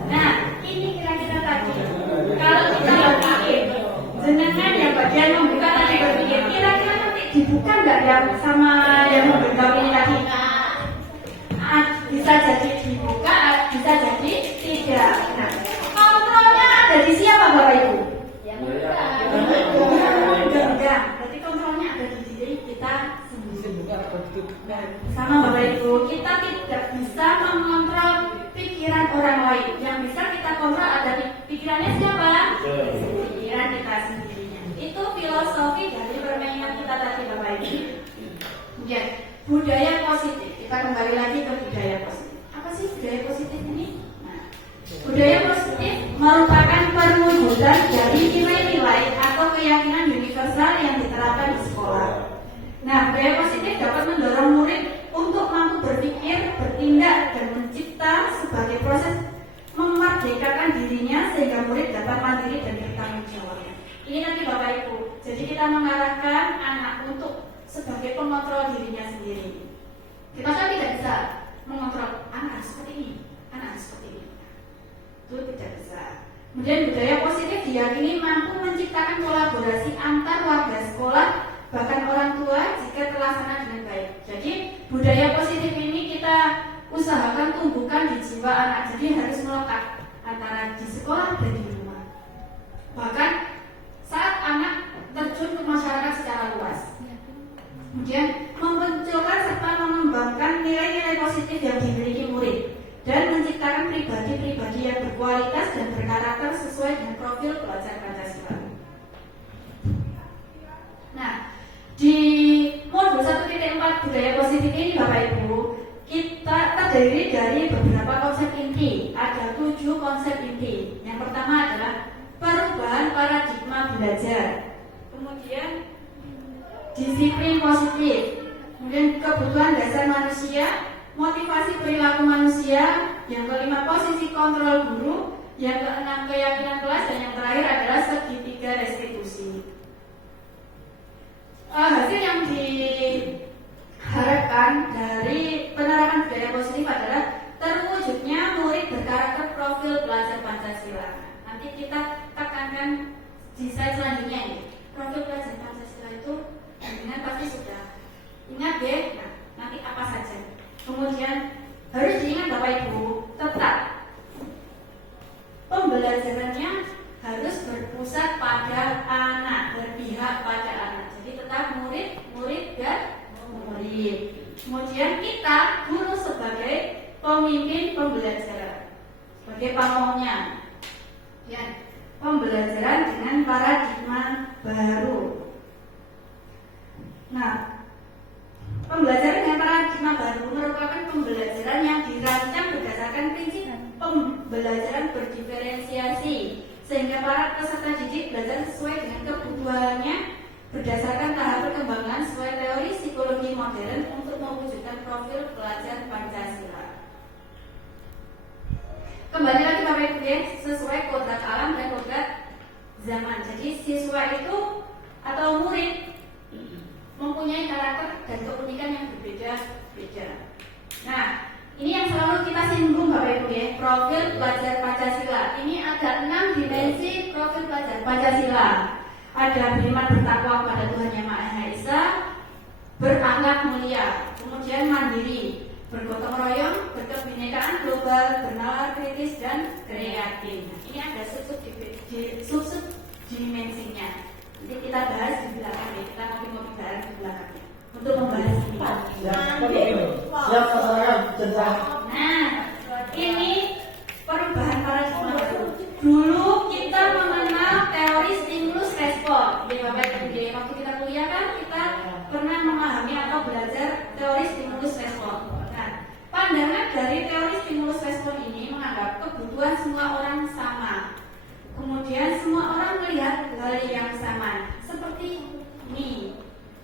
Nah, ini kira-kira tadi. Kalau kita berpikir, jenengan yang bagian membuka tadi berpikir, kira-kira nanti dibuka nggak yang sama yang membentuk ini tadi? Bisa jadi dibuka, bisa jadi tidak. Nah, kontrolnya ada di siapa Bapak Ibu? Enggak, berarti kontrolnya ada di diri kita sendiri. Sama Bapak Ibu, kita tidak bisa mengontrol pikiran orang lain. Yang bisa kita kontrol ada di pikirannya siapa? Pikiran kita sendiri. Itu filosofi dari permainan kita tadi Bapak Ibu. Ya, budaya positif. Kita kembali lagi ke budaya positif. Apa sih budaya positif ini? Nah, budaya positif merupakan perwujudan dari nilai-nilai atau keyakinan universal yang diterapkan di sekolah. Nah, budaya positif dapat mendorong murid untuk mampu berpikir, bertindak, dan mencipta sebagai proses memerdekakan dirinya sehingga murid dapat mandiri dan bertanggung jawab. Ini nanti Bapak Ibu. Jadi kita mengarahkan anak untuk sebagai pengontrol dirinya sendiri. Kita kan tidak bisa mengontrol anak seperti ini, anak seperti ini. Itu tidak bisa. Kemudian budaya positif diyakini mampu menciptakan kolaborasi antar warga sekolah bahkan orang tua jika terlaksana dengan baik. Jadi budaya positif ini kita usahakan tumbuhkan di jiwa anak. Jadi harus melekat antara di sekolah dan di rumah. Bahkan saat anak terjun ke masyarakat secara luas. Kemudian memunculkan serta mengembangkan nilai-nilai positif yang dimiliki murid dan menciptakan pribadi-pribadi yang berkualitas dan berkarakter sesuai dengan profil pelajar Pancasila. Nah, di modul 1.4 budaya positif ini Bapak Ibu, kita terdiri dari beberapa konsep inti. Ada 7 konsep inti. Yang pertama adalah perubahan paradigma belajar. Kemudian disiplin positif, kemudian kebutuhan dasar manusia, motivasi perilaku manusia, yang kelima posisi kontrol guru, yang keenam keyakinan kelas, dan yang terakhir adalah segitiga restitusi. Hasil yang diharapkan dari penerapan budaya positif adalah terwujudnya murid berkarakter profil pelajar Pancasila. Nanti kita tekankan di slide selanjutnya ini. Profil pelajar Pancasila itu dengan pasti sudah ingat ya. Nah, nanti apa saja. Kemudian harus diingat Bapak Ibu, tetap pembelajarannya harus berpusat pada anak, berpihak pada anak. Jadi tetap murid, dan murid. Kemudian kita guru sebagai pemimpin pembelajaran, sebagai pamongnya. Ya, pembelajaran dengan paradigma baru. Nah, pembelajaran dengan paradigma baru merupakan pembelajaran yang dirancang berdasarkan prinsip pembelajaran berdiferensiasi, sehingga para peserta didik belajar sesuai dengan kebutuhannya berdasarkan tahap perkembangan sesuai teori psikologi modern untuk mewujudkan profil pelajar Pancasila. Kembali lagi Bapak Ibu ya, sesuai kodrat alam dan kodrat zaman. Jadi siswa itu atau murid mempunyai karakter dan keunikan yang berbeda-beda. Nah, ini yang selalu kita singgung Bapak Ibu ya, profil pelajar Pancasila. Ini ada 6 dimensi profil pelajar Pancasila. Ada beriman bertakwa kepada Tuhan Yang Maha Esa, berakhlak mulia, kemudian mandiri, bergotong royong, berkebinekaan global, bernalar kritis dan kreatif. Ini ada sub dimensinya. Nanti kita bahas di belakang ya, kita ngopi-ngopi bareng di belakangnya untuk membahas ini. Siap, pasangan, centang. Nah, ini dulu kita mengenal teori stimulus respon. Jadi Bapak Ibu, waktu kita kuliah kan kita pernah memahami atau belajar teori stimulus respon. Nah, pandangan dari teori stimulus respon ini menganggap kebutuhan semua orang sama. Kemudian semua orang melihat hal yang sama. Seperti ini,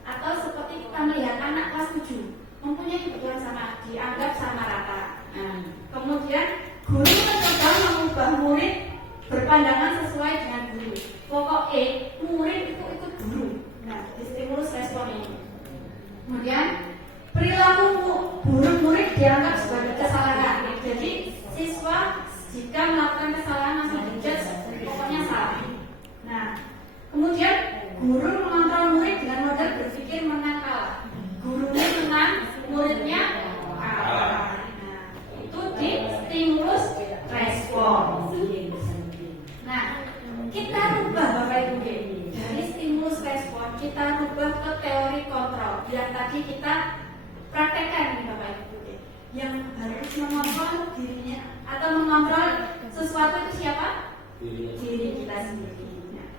atau seperti kita melihat anak kelas 7 mempunyai kebutuhan sama, dianggap sama rata. Nah, kemudian guru mencoba mengubah murid berpandangan sesuai dengan guru. Pokoknya murid itu ikut guru. Nah, di stimulus respon ini. Kemudian perilaku buruk murid dianggap sebagai kesalahan. Jadi siswa jika melakukan kesalahan langsung dijudge, pokoknya salah. Nah, kemudian guru mengontrol murid dengan model berpikir menang kalah. Gurunya menang, muridnya kalah. Nah, itu di stimulus respon. Nah, kita rubah Bapak Ibu dari stimulus respon, kita rubah ke teori kontrol yang tadi kita praktekkan nih Bapak Ibu, yang harus mengontrol dirinya atau mengontrol sesuatu itu siapa? Diri kita sendiri. Nah,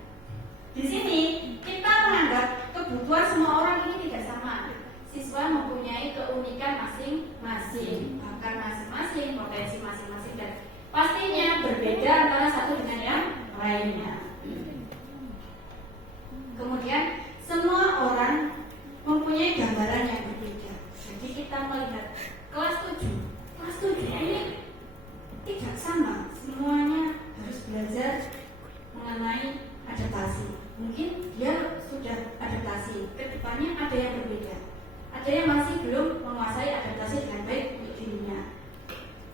di sini kita menganggap kebutuhan semua orang ini tidak sama. Siswa mempunyai keunikan masing-masing, bahkan masing-masing, potensi masing-masing, dan pastinya berbeda antara satu dengan yang lainnya. Kemudian semua orang mempunyai gambaran yang berbeda. Jadi kita melihat kelas 7 ini tidak sama. Semuanya harus belajar mengenai adaptasi. Mungkin dia sudah adaptasi, kedepannya ada yang berbeda. Ada yang masih belum menguasai adaptasi dengan baik untuk dirinya.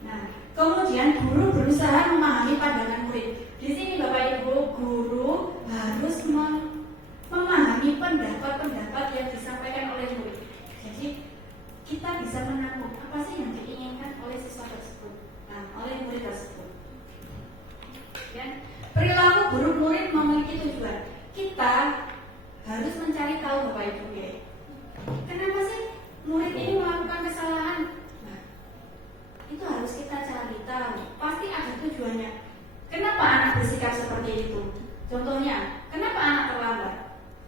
Nah, kemudian guru berusaha memahami pandangan murid. Di sini Bapak Ibu, guru harus memahami pendapat-pendapat yang disampaikan oleh murid. Jadi kita bisa menangkap apa sih yang diinginkan oleh siswa tersebut, oleh murid tersebut. Dan perilaku buruk murid memiliki tujuan. Kita harus mencari tahu Bapak Ibu ya. Kenapa sih murid ini melakukan kesalahan? Nah, itu harus kita cari tahu. Pasti ada tujuannya. Kenapa anak bersikap seperti itu? Contohnya, kenapa anak terlambat?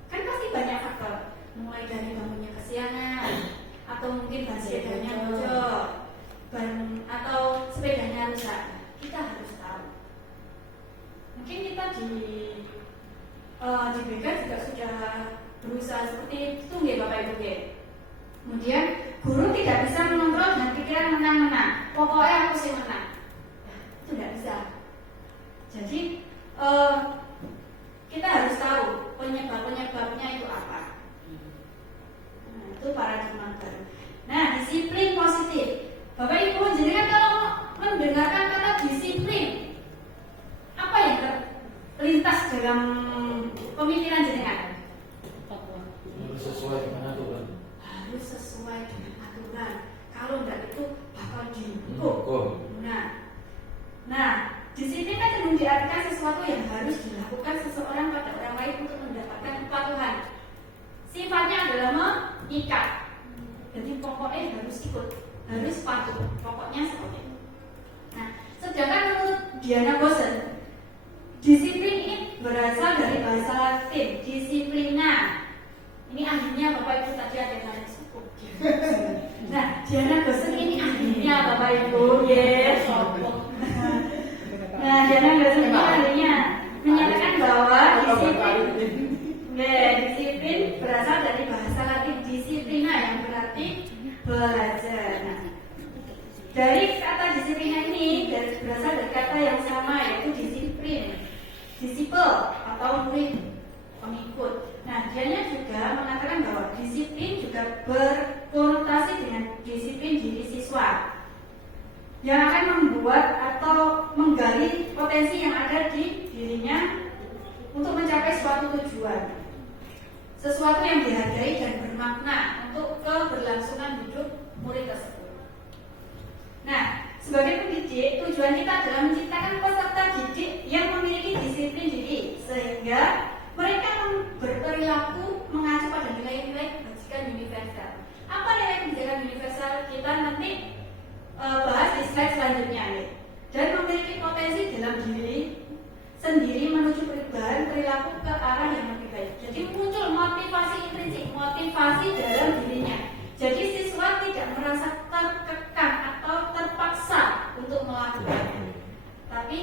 Kan pasti banyak faktor. Mulai dari bangunnya kesiangan, atau mungkin ban sepedanya bocor, atau sepedanya rusak. Kita harus tahu. Mungkin kita di BK juga sudah berusaha seperti itu nggih Bapak Ibu nggih. Kemudian guru tidak bisa mengontrol dengan pikiran menang-menang. Pokoknya aku sih menang. Nah, itu tidak bisa. Jadi kita harus tahu penyebab-penyebabnya itu apa. Nah, itu paradigma baru. Nah, disiplin positif. Bapak Ibu jenengan kalau mendengarkan kata disiplin, apa yang terlintas dalam pemikiran jenengan? Harus sesuai dengan aturan. Harus sesuai dengan aturan. Kalau enggak itu bakal dihukum. Nah, disiplin kan belum diartikan sesuatu yang harus dilakukan seseorang pada orang lain untuk mendapatkan kepatuhan. Sifatnya adalah mengikat. Jadi pokoknya harus ikut, harus patuh. Pokoknya seperti itu. Nah, sedangkan menurut Diana Bosen, disiplin ini berasal dari bahasa Latin, disiplina. Ini ahlinya Bapak Ibu tadi ada yang cukup. Nah, Diana Bosen ini ahlinya Bapak Ibu, yes. Nah, Diana Bosen ini ahlinya menyatakan bahwa disiplin berasal dari bahasa Latin disiplina yang berarti belajar. Nah, dari kata disiplina ini berasal dari kata yang sama yaitu disiplin, disiple atau murid, pengikut. Nah, Diana juga mengatakan bahwa disiplin juga berkonotasi dengan disiplin diri siswa yang akan membuat atau menggali potensi yang ada di dirinya untuk mencapai suatu tujuan, sesuatu yang dihargai dan bermakna untuk keberlangsungan hidup murid tersebut. Nah, sebagai pendidik, tujuan kita adalah menciptakan peserta didik yang memiliki disiplin diri sehingga mereka berperilaku mengacu pada nilai-nilai kebajikan universal. Apa nilai kebajikan universal? Kita nanti bahas di slide selanjutnya nih. Dan memiliki potensi dalam diri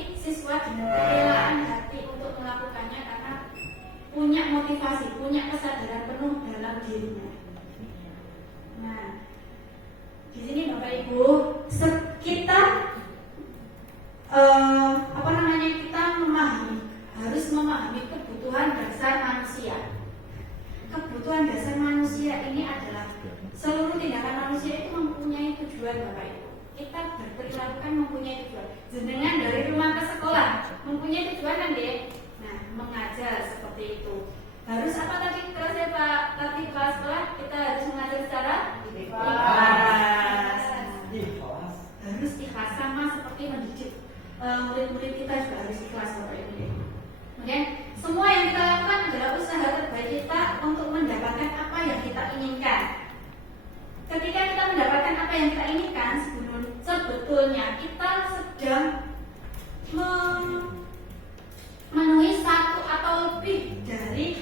tapi siswa dengan kerelaan hati untuk melakukannya karena punya motivasi, punya kesadaran penuh dalam dirinya. Nah, di sini Bapak Ibu, kita kita harus memahami kebutuhan dasar manusia. Kebutuhan dasar manusia ini adalah seluruh tindakan manusia itu mempunyai tujuan, Bapak Ibu. Kita berperilaku kan mempunyai tujuan. Jenengan dari rumah ke sekolah mempunyai tujuan kan, Dek? Nah, mengajar seperti itu. Harus apa tadi kelasnya Pak? Tadi kelas sekolah kita harus mengajar secara ikhlas. Harus ikhlas sama seperti mendidik murid-murid kita juga harus ikhlas, Bapak Ibu. Kemudian semua yang kita lakukan adalah usaha terbaik kita untuk mendapatkan apa yang kita inginkan. Ketika kita mendapatkan apa yang kita inginkan, sebetulnya kita sedang memenuhi satu atau lebih dari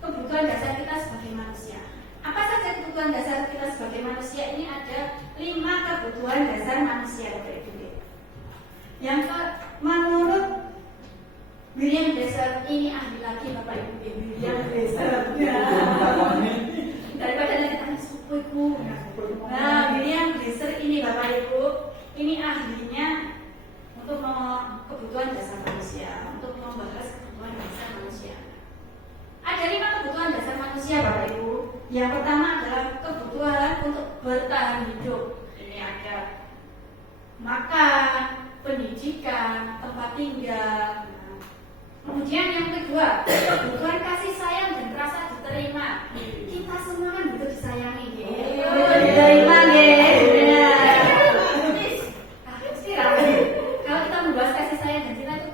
kebutuhan dasar kita sebagai manusia. Apa saja kebutuhan dasar kita sebagai manusia? Ini ada 5 kebutuhan dasar manusia, Bapak Ibu. Yang menurut William Glasser, ini ahli lagi Bapak Ibu. William Glasser. Daripada nanti tanya sepupuku. Nah, William Glasser ini Bapak Ibu, ini ahlinya untuk kebutuhan dasar manusia, untuk membahas kebutuhan dasar manusia. Ada 5 kebutuhan dasar manusia, Bapak Ibu. Yang pertama adalah kebutuhan untuk bertahan hidup. Ini ada makan, pendidikan, tempat tinggal. Kemudian yang kedua, kebutuhan kasih sayang dan rasa diterima. Kita semua kan butuh disayangi, diterima, Kalau kita membahas kasih sayang dan cinta itu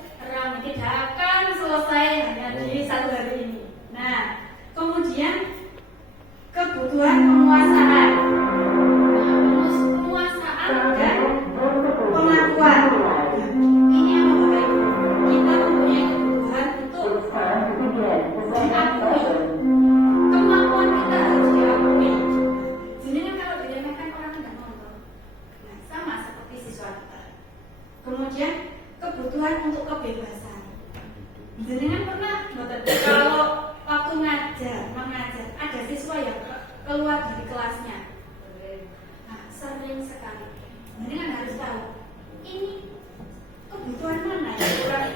tidak akan selesai hanya di satu hari ini. Nah, kemudian kebutuhan penguasaan, dan pengakuan. Ini yang Bapak Ibu, kita mempunyai kebutuhan untuk diakui. Kemampuan kita harus diakui. Jadi kan kalau diremehkan orang tidak nonton. Nah, sama seperti siswa kita. Kemudian kebutuhan untuk kebebasan. Jenengan pernah kalau waktu mengajar, ada siswa yang keluar dari kelasnya. Nah, sering sekali. Jenengan harus tahu ini kebutuhan mana yang kurang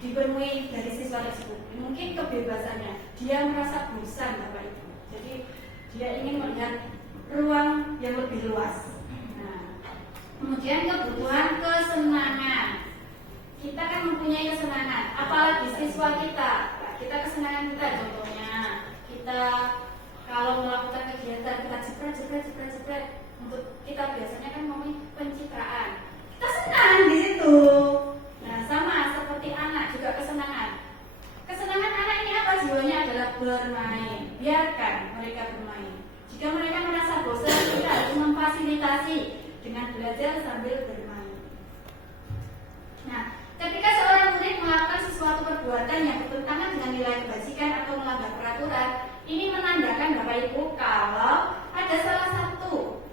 dipenuhi dari siswa tersebut. Mungkin kebebasannya, dia merasa bosan, Bapak Ibu. Jadi dia ingin melihat ruang yang lebih luas. Nah, kemudian kebutuhan kesenangan. Kita kan mempunyai kesenangan, apalagi siswa kita. Nah, kita kesenangan kita, contohnya kita kalau melakukan kegiatan kita jepret. Untuk kita biasanya kan ngomongin pencitraan. Kita senang di situ. Nah, sama seperti anak juga kesenangan. Kesenangan anak ini apa? Jiwanya adalah bermain. Biarkan mereka bermain. Jika mereka merasa bosan, kita harus memfasilitasi dengan belajar sambil bermain. Nah, ketika seorang murid melakukan sesuatu perbuatan yang bertentangan dengan nilai kebajikan atau melanggar peraturan, ini menandakan Bapak Ibu kalau ada salah satu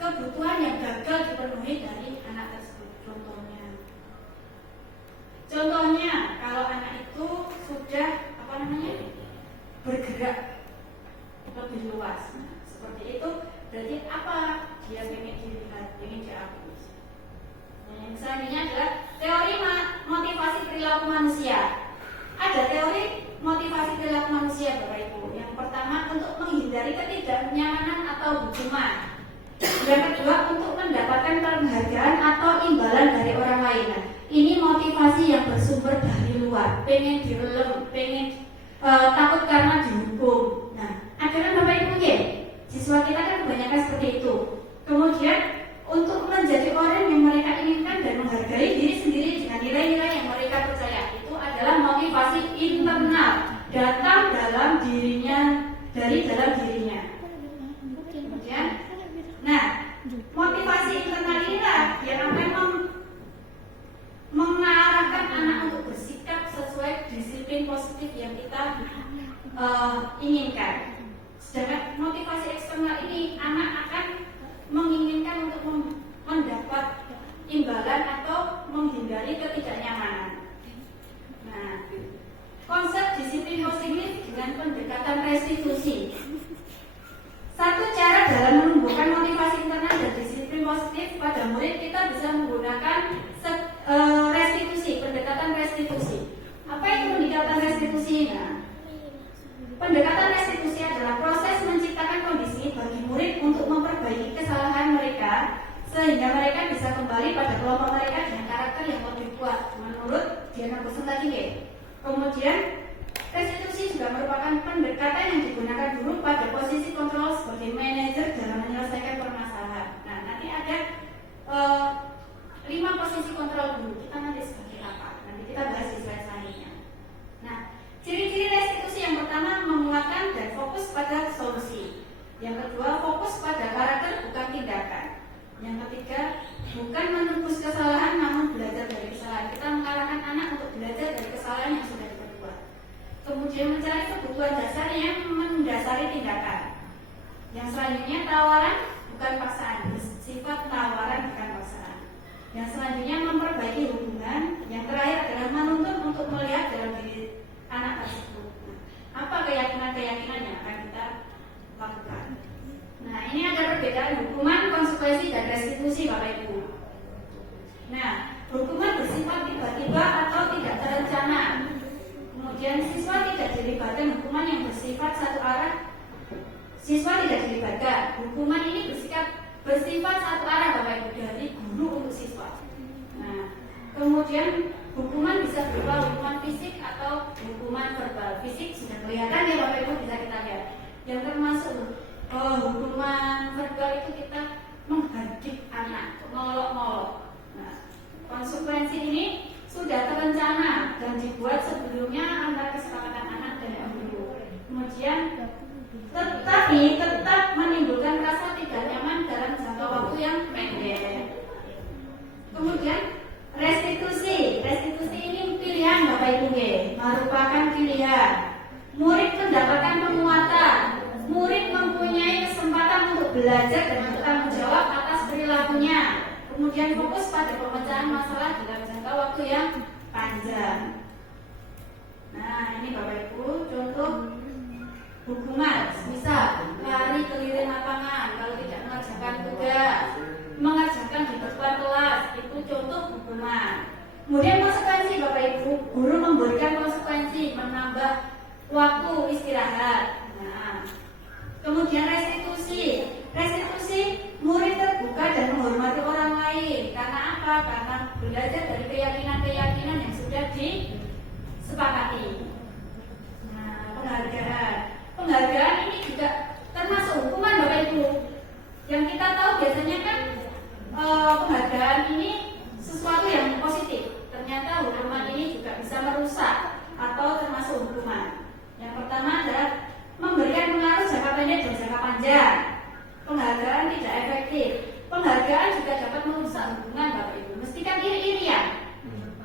kebutuhan yang gagal dipenuhi dari anak tersebut. Contohnya kalau anak itu sudah bergerak lebih luas. Nah, seperti itu berarti apa? Dia ingin dilihat, ingin diakui. Nah, yang selanjutnya adalah teori motivasi perilaku manusia. Ada teori motivasi perilaku manusia, Bapak Ibu. Yang pertama untuk menghindari ketidaknyamanan atau hukuman. Yang kedua untuk mendapatkan penghargaan atau imbalan dari orang lain. Nah, ini motivasi yang bersumber dari luar, pengen direlem, pengen takut karena dihukum. Nah, akhirnya Bapak Ibu ya, siswa kita kan kebanyakan seperti itu. Kemudian untuk menjadi orang yang mereka inginkan dan menghargai diri sendiri dengan nilai-nilai yang mereka percaya, itu adalah motivasi internal, datang dari dalam dirinya. Kemudian motivasi internal inilah yang akan mengarahkan anak untuk bersikap sesuai disiplin positif yang kita inginkan. Sedangkan motivasi eksternal ini anak akan menginginkan untuk mendapat imbalan atau menghindari dari ketidaknyamanan. Nah, konsep disiplin positif dengan pendekatan restitusi. Satu cara dalam menumbuhkan motivasi internal dan disiplin positif pada murid, kita bisa menggunakan restitusi, pendekatan restitusi. Apa itu pendekatan restitusi? Nah, pendekatan restitusi adalah proses menciptakan kondisi bagi murid untuk memperbaiki kesalahan mereka sehingga mereka bisa kembali pada kelompok mereka dengan karakter yang lebih kuat menurut Diana Kusentatige. Kemudian restitusi juga merupakan pendekatan yang digunakan guru pada posisi kontrol sebagai manajer dalam menyelesaikan permasalahan. Nah, nanti ada 5 posisi kontrol guru. Kita nanti sebagai apa? Nanti kita bahas di slide selanjutnya. Nah, ciri-ciri restitusi yang pertama menguatkan dan fokus pada solusi. Yang kedua, fokus pada karakter bukan tindakan. Yang ketiga, bukan menembus kesalahan namun belajar dari kesalahan. Kita mengarahkan anak untuk belajar dari kesalahan yang sudah diperbuat. Kemudian mencari kebutuhan dasar yang mendasari tindakan. Yang selanjutnya, tawaran bukan paksaan. Sifat tawaran bukan paksaan. Yang selanjutnya, memperbaiki hubungan. Yang terakhir adalah menuntut untuk melihat dalam diri anak tersebut. Apa keyakinan-keyakinan yang akan kita lakukan? Nah, ini ada perbedaan hukuman, konsekuensi, dan restitusi, Bapak Ibu. Nah, hukuman bersifat tiba-tiba atau tidak terencana. Kemudian siswa tidak dilibatkan, hukuman yang bersifat satu arah. Siswa tidak dilibatkan. Hukuman ini bersifat satu arah, Bapak Ibu, dari guru untuk siswa. Nah, kemudian hukuman bisa berupa hukuman fisik atau hukuman verbal. Fisik sudah kelihatan ya Bapak Ibu, bisa kita lihat. Yang termasuk hukuman verbal itu kita menghardik anak, ngolok-ngolok. Nah, konsekuensi ini sudah terencana dan dibuat sebelumnya antara kesepakatan anak dan guru. Kemudian tetapi tetap menimbulkan rasa tidak nyaman dalam jangka waktu yang pendek. Kemudian restitusi ini pilihan Bapak Ibu, merupakan pilihan. Murid mendapatkan penguatan. Murid mempunyai kesempatan untuk belajar dan bertanggung jawab atas perilakunya. Kemudian fokus pada pemecahan masalah dalam jangka waktu yang panjang. Nah, ini Bapak Ibu contoh hukuman. Misal lari keliling lapangan kalau tidak mengerjakan tugas, mengerjakan di depan kelas, itu contoh hukuman. Kemudian konsekuensi Bapak Ibu, guru memberikan konsekuensi menambah waktu istirahat. Nah, kemudian restitusi murid terbuka dan menghormati orang lain. Karena apa? Karena belajar dari keyakinan-keyakinan yang sudah disepakati. Nah, penghargaan ini juga termasuk hukuman Bapak Ibu. Yang kita tahu biasanya kan penghargaan ini sesuatu yang positif. Ternyata hukuman ini juga bisa merusak atau termasuk hukuman. Yang pertama adalah memberikan pengaruh jangka pendek dan jangka panjang. Penghargaan tidak efektif. Penghargaan juga dapat merusak hubungan Bapak Ibu. Mesti kan iri-irian.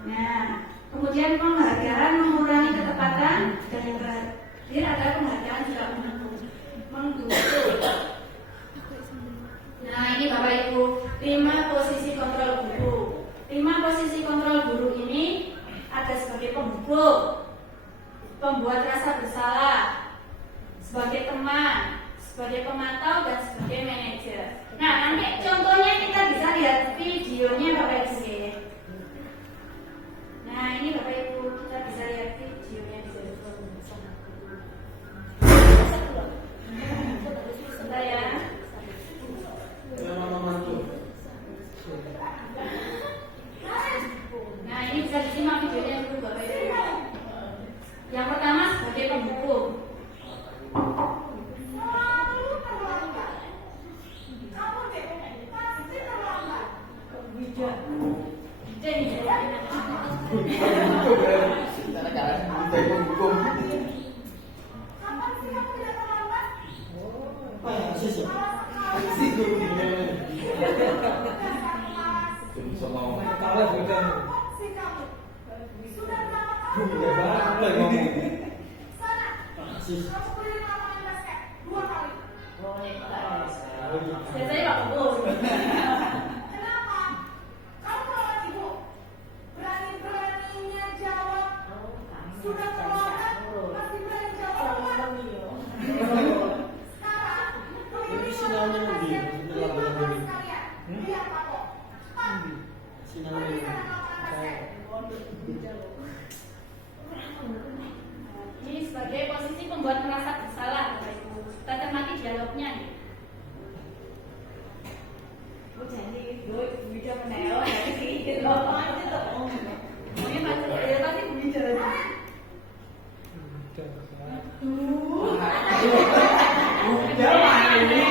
Nah, kemudian penghargaan mengurangi ketepatan dan yang terakhir adalah penghargaan juga mengguntur. Nah, ini Bapak Ibu 5 posisi kontrol guru. 5 posisi kontrol guru ini ada sebagai pembuka, pembuat rasa bersalah, sebagai teman, sebagai pemantau, dan sebagai manajer. Nah, nanti contohnya kita bisa lihat videonya Bapak Ibu. Nah, ini Bapak Ibu, kita bisa lihat videonya di sini. Sebentar ya. Nah, ini bisa disimak videonya dulu Bapak Ibu. Yang pertama sebagai pembuku. Biasanya Pak Bos. Kenapa? Kamu kalau ibu Ini sebagai posisi pembuat merasa bersalah, Bapak Ibu. Kita cermati dialognya. Oh, jadi gue bisa meneo ya sih. Bapak aja tuh. Mungkin pasti bicara. Udah mana ini?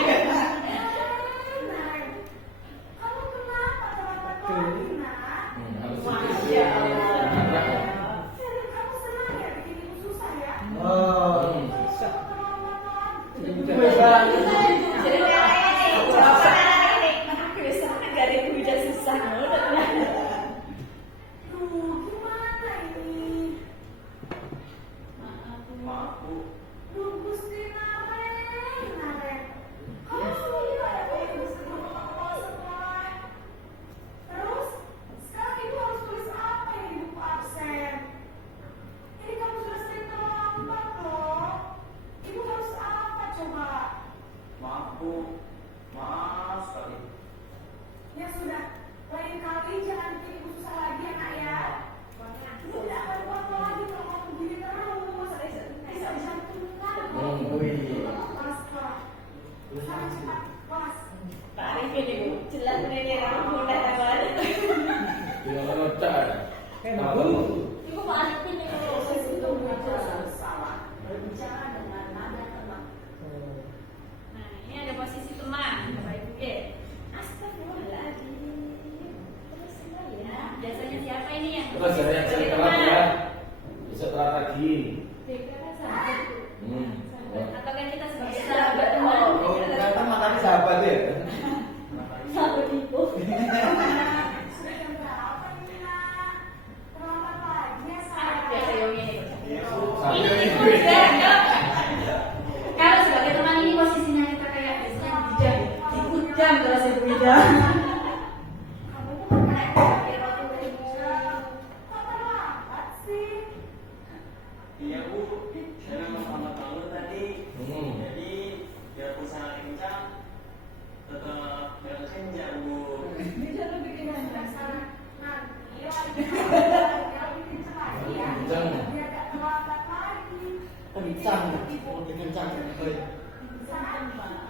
Ya sudah, lain kali jangan bikin ibu susah lagi ya nak ya. Ibu tidak akan apa-apa lagi kalau kamu begini terus. Bisa jantungan. Pas kak, sangat cepat pas. Pak Arifin Ibu, jelas ini rambut udah lewat. Yang letak. Ibu Pak Arifin Ibu. Proses itu berbicara salah, berbicara dengan nada tenang. Nah, ini ada posisi teman, Bapak Ibu. Astagfirullahaladzim. Terus ya, biasanya siapa ini yang Terus saya cari telat ya. Besok telat lagi. sahabat. Atau kan kita sebagai Oh, sahabat teman. ternyata matanya sahabat ya. Sahabat Ibu. Sudah jam berapa ini nak? Terlambat lagi ya sayang. Biasa yang ini. Sampai Ini ini. udah. Kalau sebagai teman ini posisinya kita kayak biasanya bidang, dikudang kalau saya bidang. Kamu tuh pakai waktu berjam. Kok terlambat sih? Iya Bu, saya memang sama kamu tadi. Jadi biar usaha kencang, tetap biar kencang Bu. Bisa lebih kencang sana. Nanti lagi lebih kencang lagi ya. Kencang. Biar gak terlambat lagi. Kencang, lebih kencang.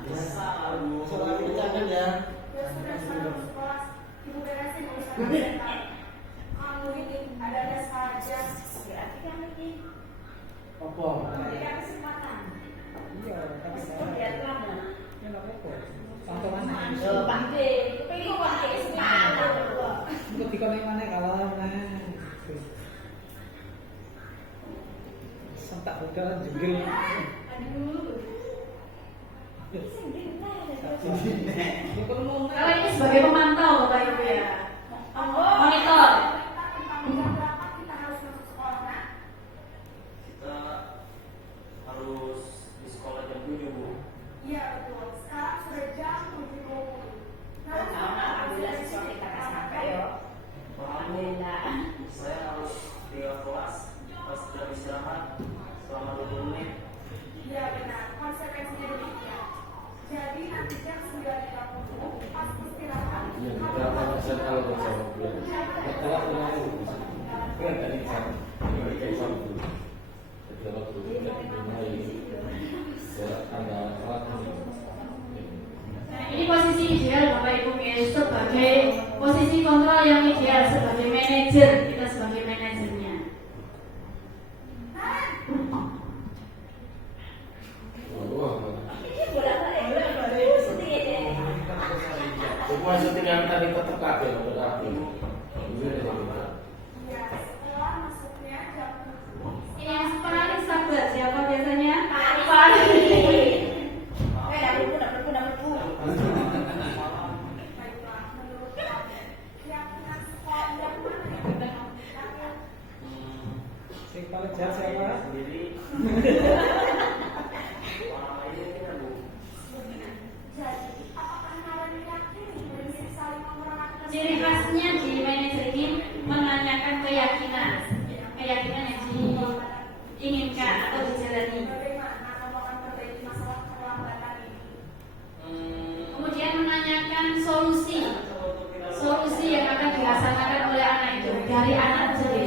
Bisa Bu. Soalnya kencang kan ya. Ya sudah sekarang sekolah. Ibu beresin urusan mereka. Kamu ini ada saja. Berarti kan ini Apa? berikan kesempatan. Iya, tapi Lihatlah. ya nggak apa-apa. Contoh mana? Bangke, kepengin kok bangke semangat. Untuk dikonek mana kalau nah. Sentak udah jegel. Aduh. Ya kalau mau Kalau ini sebagai pemantau Bapak Ibu ya. Monitor. Jam berapa kita harus masuk sekolah nak? Kita harus di sekolah jam 7 Bu. Iya betul. Sekarang sudah jam 7.20. Alhamdulillah. Saya harus tinggal kelas pas sudah istirahat selama 20 menit. Iya benar. Konsekuensinya demikian. Jadi nanti jam 9.30 pas istirahat. Iya, berapa persen kalau bersama bulan? Telat kemarin. Kan tadi sama. Ini kayak sama dulu. Jadi kalau dulu tidak mulai. Ya, ada telat ini. Nah, ini posisi ideal Bapak Ibu guys sebagai posisi kontrol yang ideal sebagai manajer, kita sebagai manajernya. Wah, Ini bolak-balik sedih ya. semua syuting yang tadi tetap kabel, tetap kabel. Iya, sekolah masuknya jam 7. Ini yang paling sabar siapa biasanya? Pak Arifin. Baiklah, menurut kamu keyakinan sekolah yang mana yang yakin? Yang paling jahat siapa? Sendiri. Orang lainnya kita Bu. Jadi, apakah kalian yakin prinsip saling menghormati? Ciri khasnya di manajer ini menanyakan keyakinan yang diinginkan atau dijalani. Bagaimana kamu akan perbaiki masalah keterlambatan ini? Kemudian menanyakan solusi yang akan dirasakan oleh anak itu dari anak sendiri.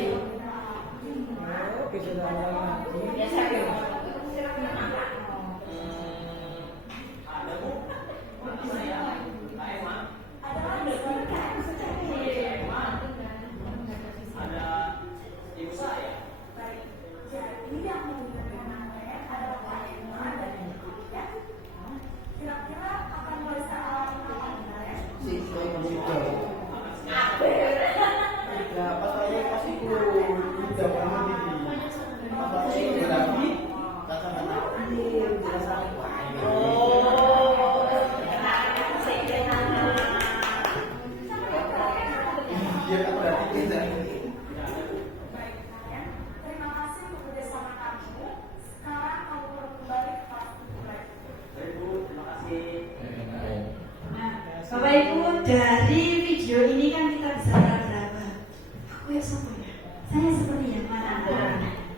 saya seperti yang mana?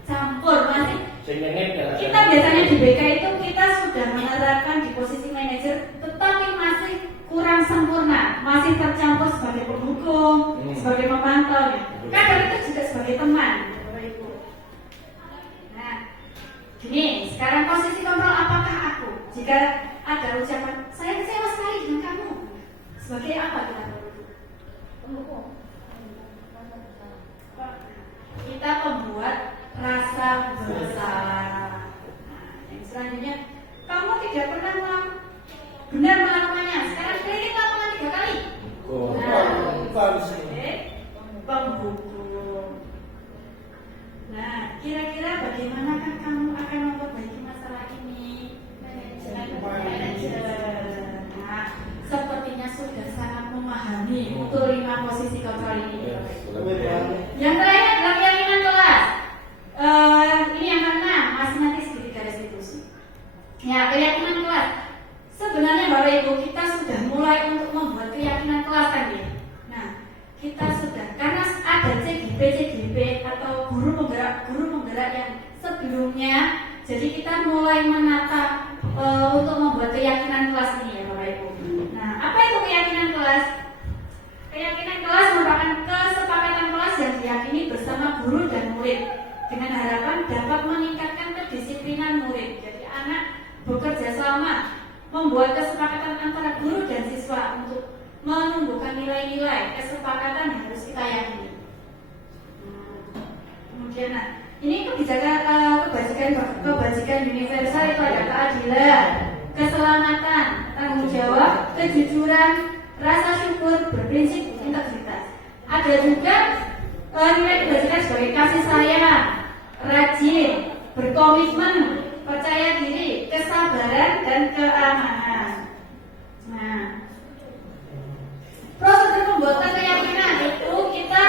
Campur masih. Kita Kita biasanya di BK itu kita sudah menerapkan di posisi manajer, tetapi masih kurang sempurna, masih tercampur sebagai pendukung, sebagai pemantau. Kadang itu juga sebagai teman, Bapak Ibu. Nah, gini, sekarang posisi kontrol apakah aku? Jika ada ucapan, saya kecewa sekali dengan kamu. Sebagai apa kita Bapak-Ibu? Pendukung. Kita membuat rasa bersalah. Nah, yang selanjutnya, kamu tidak pernah benar melakukannya. Sekarang kritik lakukan 3 kali. Pembuku. Nah, kira-kira bagaimanakah kamu akan memperbaiki masalah ini? Manajer. Nah, sepertinya sudah sangat memahami untuk 5 posisi kontrol ini. Yang terakhir adalah keyakinan kelas. Ini yang keenam, masih nanti sedikit restitusi. Ya, keyakinan kelas. Sebenarnya Bapak Ibu, kita sudah mulai untuk membuat keyakinan kelas kan ya. Nah, kita sudah karena ada CGP atau guru penggerak yang sebelumnya, jadi kita mulai menata untuk membuat keyakinan kelas ini ya Bapak Ibu. Nah, apa itu keyakinan kelas? Keyakinan kelas merupakan kesepakatan kelas yang diyakini bersama guru dan murid dengan harapan dapat meningkatkan kedisiplinan murid. Jadi anak bekerja sama membuat kesepakatan antara guru dan siswa untuk menumbuhkan nilai-nilai kesepakatan yang harus kita yakini. Kemudian, nah, ini kebajikan universal itu ada keadilan, keselamatan, tanggung jawab, kejujuran, rasa syukur, berprinsip, integritas. Ada juga nilai kebajikan sebagai kasih sayang, rajin, berkomitmen, percaya diri, kesabaran, dan keamanan. Nah, prosedur pembuatan keyakinan itu kita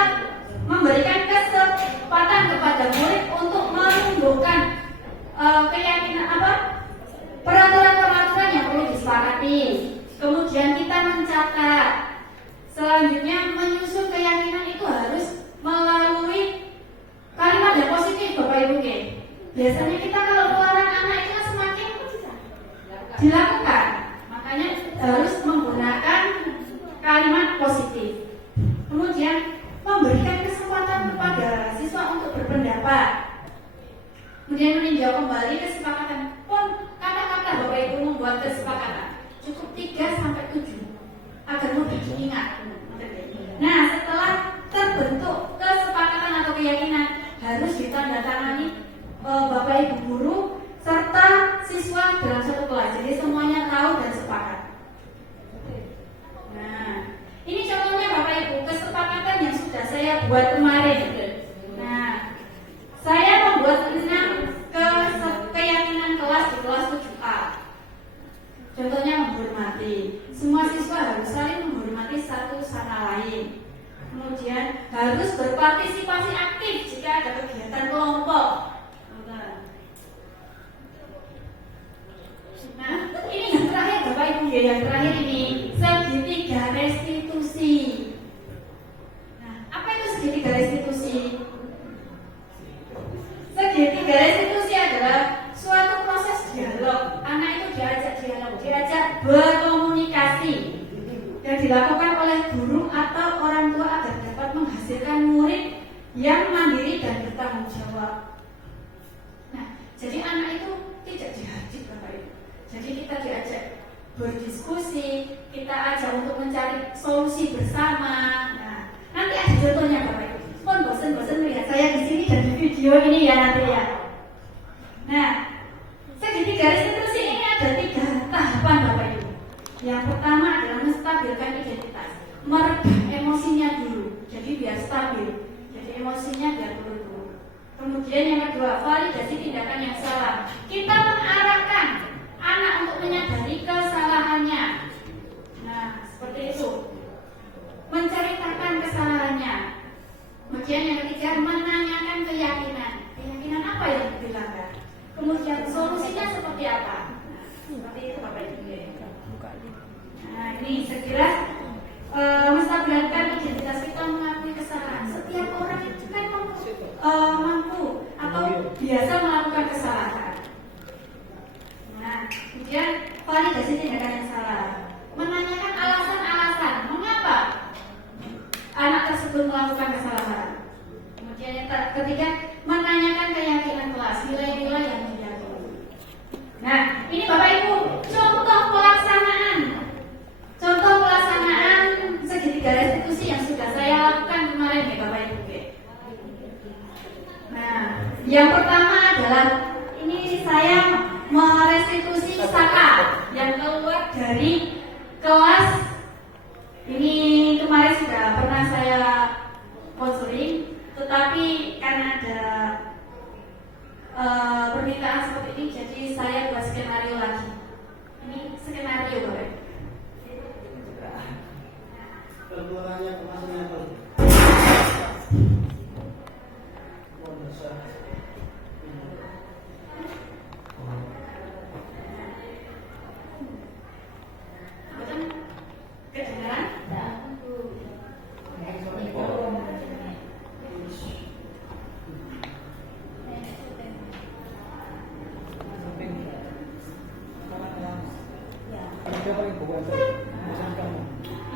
memberikan kesempatan kepada murid untuk menumbuhkan keyakinan peraturan-peraturan yang perlu disepakati. Kemudian kita mencatat. Selanjutnya menyusun keyakinan itu harus melalui kalimat yang positif Bapak Ibu. Biasanya kita kalau melarang anak itu kan semakin dilakukan. Makanya harus menggunakan kalimat positif. Kemudian memberikan kesempatan kepada siswa untuk berpendapat. Kemudian meninjau kembali kesepakatan. Pun kata-kata Bapak Ibu membuat kesepakatan cukup 3-7 agar mudah diingat. Nah, setelah terbentuk kesepakatan atau keyakinan harus ditandatangani Bapak Ibu guru serta siswa dalam satu kelas. Jadi semuanya tahu dan sepakat. Nah, ini contohnya Bapak Ibu kesepakatan yang sudah saya buat kemarin. Nah, saya membuat 6 keyakinan kelas di kelas 7A. Contohnya menghormati. Semua siswa harus saling menghormati satu sama lain. Kemudian harus berpartisipasi aktif jika ada kegiatan kelompok. Nah, ini yang terakhir Bapak Ibu ya, yang terakhir ini segitiga restitusi. Nah, apa itu segitiga restitusi? Segitiga restitusi adalah suatu proses dialog. Anak itu diajak dialog, diajak berkomunikasi yang dilakukan oleh guru atau orang tua agar dapat menghasilkan murid yang mandiri dan bertanggung jawab. Nah, jadi anak itu tidak dihajar Bapak Ibu. Jadi kita diajak berdiskusi, kita ajak untuk mencari solusi bersama. Nah, nanti ada contohnya Bapak Ibu. Pun bosan-bosan melihat saya di sini dan di video ini ya nanti ya. Nah, segitiga restitusi ini ada 3 tahapan Bapak Ibu. Yang pertama adalah menstabilkan identitas, meredam emosinya dulu, jadi biar stabil, jadi emosinya biar turun. Kemudian yang kedua, validasi tindakan yang salah. Kita mengarahkan anak untuk menyadari kesalahannya. Nah, seperti itu. Menceritakan kesalahannya. Kemudian yang ketiga, menanyakan keyakinan. Keyakinan apa yang dilanggar? Kemudian solusinya seperti apa? Nah, seperti itu Bapak Ibu. Nah, ini sekilas menstabilkan identitas kita mengakui kesalahan. Setiap orang itu kan mampu atau biasa melakukan kesalahan. Nah, kemudian validasi tindakan yang salah, menanyakan alasan-alasan mengapa anak tersebut melakukan kesalahan. Kemudian yang ketiga, menanyakan keyakinan kelas, nilai-nilai yang diyakini. Nah, ini Bapak Ibu, contoh pelaksanaan segitiga restitusi yang sudah saya lakukan kemarin ya Bapak Ibu. Nah, yang pertama adalah ini saya merestitusi Saka yang keluar dari kelas. Ini kemarin sudah pernah saya konseling, tetapi karena ada permintaan seperti ini, jadi saya buat skenario lagi. Ini skenario Bapak. Keluarannya kemasannya apa? Kedengaran?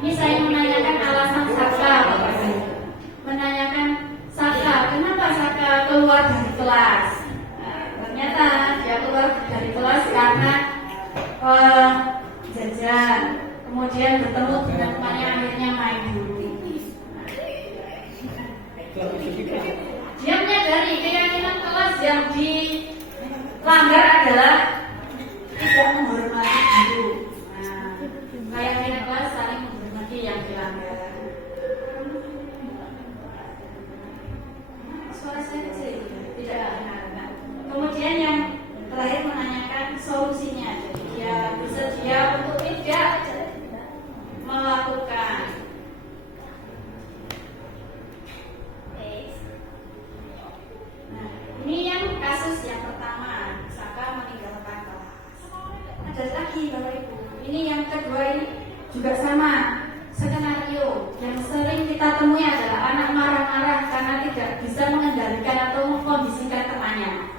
Ini saya menanyakan alasan Saka, Bapak Ibu. Menanyakan Saka, kenapa Saka keluar dari kelas? Nah, ternyata dia keluar dari kelas karena jajan, kemudian bertemu dengan temannya, akhirnya main dulu. Dia menyadari keyakinan kelas yang dilanggar adalah tidak menghormati guru. Nah, keyakinan kelas saling menghormati yang dilanggar. Suara saya kecil, tidak enak. Kemudian yang terakhir menanyakan solusinya. Jadi dia bersedia untuk tidak melakukan. Nah, ini yang kasus yang pertama, Saka meninggalkan kelas. Ada lagi Bapak Ibu. Ini yang kedua, ini juga sama. Skenario yang sering kita temui adalah anak marah-marah karena tidak bisa mengendalikan atau mengkondisikan temannya.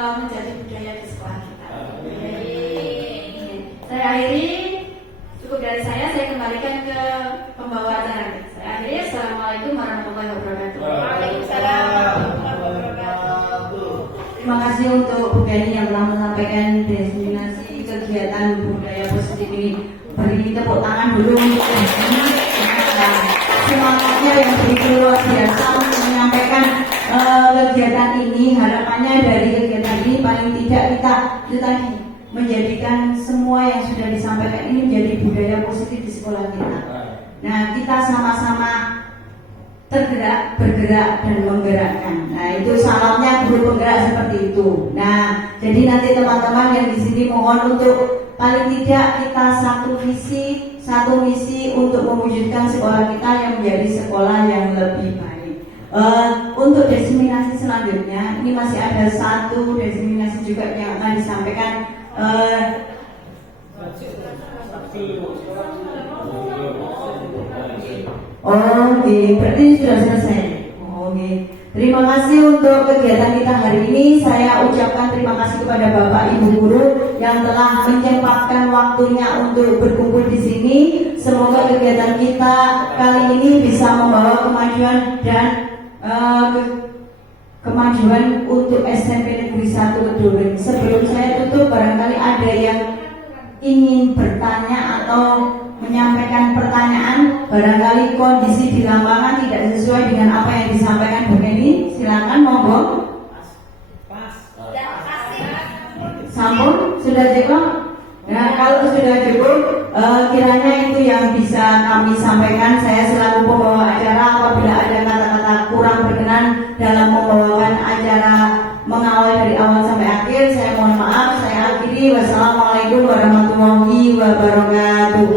menjadi budaya di sekolah kita. Saya akhiri, cukup dari saya kembalikan ke pembawa acara. Saya akhiri, Assalamualaikum warahmatullahi wabarakatuh. Waalaikumsalam warahmatullahi wabarakatuh. Terima kasih untuk Bu Gani yang telah menyampaikan destinasi kegiatan budaya positif ini. Beri tepuk tangan dulu untuk semangatnya yang begitu luar biasa untuk menyampaikan kegiatan ini. Harapannya dari kegiatan ini paling tidak kita itu tadi menjadikan semua yang sudah disampaikan ini menjadi budaya positif di sekolah kita. Nah, kita sama-sama tergerak, bergerak, dan menggerakkan. Nah, itu salamnya guru penggerak seperti itu. Nah, jadi nanti teman-teman yang di sini mohon untuk paling tidak kita satu misi untuk mewujudkan sekolah kita yang menjadi sekolah yang lebih baik. Untuk diseminasi selanjutnya, ini masih ada satu diseminasi juga yang akan disampaikan. Oke, berarti sudah selesai. Oke, terima kasih untuk kegiatan kita hari ini. Saya ucapkan terima kasih kepada Bapak Ibu guru yang telah menyempatkan waktunya untuk berkumpul di sini. Semoga kegiatan kita kali ini bisa membawa kemajuan dan kemajuan untuk SMP Negeri 1 Keduri. Sebelum saya tutup, barangkali ada yang ingin bertanya atau menyampaikan pertanyaan, barangkali kondisi di lapangan tidak sesuai dengan apa yang disampaikan Bu Eni. Silakan, monggo. Sampun sudah cukup. Nah, kalau sudah cukup, kiranya itu yang bisa kami sampaikan. Saya selaku pembawa acara, apabila ada kata-kata kurang berkenan dalam membawakan acara mengawal dari awal sampai akhir, saya mohon maaf. Saya akhiri. Wassalamualaikum warahmatullahi wabarakatuh.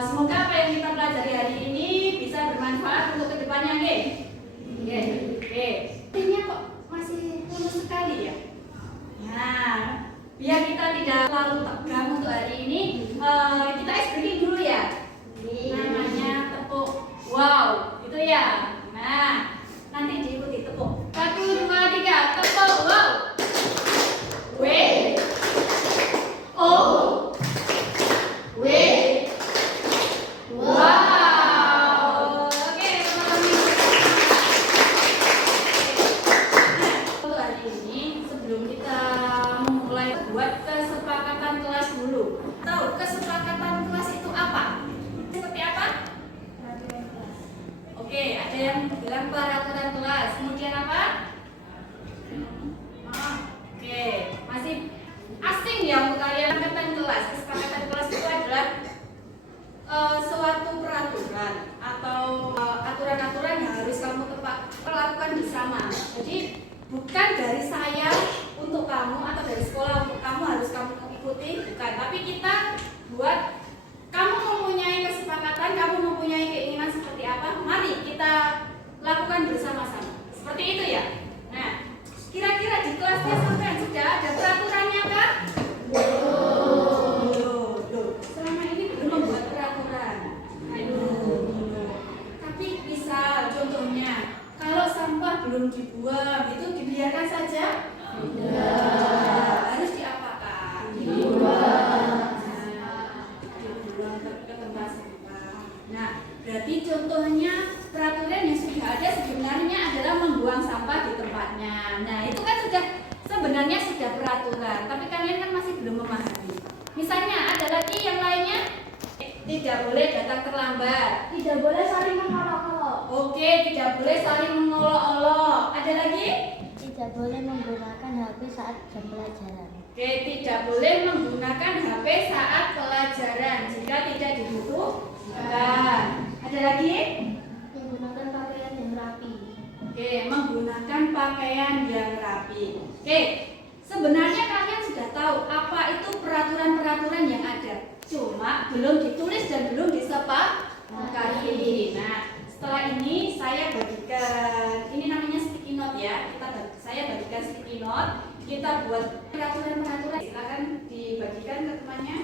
Semoga apa yang kita pelajari hari ini bisa bermanfaat untuk kedepannya, nggih. Artinya kok masih lulus sekali ya. Nah, biar kita tidak terlalu tegang untuk hari ini, kita ice breaking dulu ya. Namanya tepuk wow, gitu ya. Nah, nanti diikuti tepuk 1, 2, 3, tepuk wow. W O W. Wow. Oke, teman-teman. Untuk hari ini, sebelum kita memulai, buat kesepakatan kelas dulu. Tahu tidak boleh datang terlambat. Tidak boleh saling mengolok-olok. Oke, tidak boleh saling mengolok-olok. Ada lagi? Tidak boleh menggunakan HP saat jam pelajaran. Oke, tidak boleh menggunakan HP saat pelajaran jika tidak dibutuhkan. Ada lagi? Menggunakan pakaian yang rapi. Oke, menggunakan pakaian yang rapi. Oke, sebenarnya kalian sudah tahu apa itu peraturan-peraturan yang ada. Cuma belum ditulis dan belum disepakati. Nah, setelah ini saya bagikan, ini namanya sticky note ya. Saya bagikan sticky note. Kita buat peraturan-peraturan. Silakan dibagikan ke temannya.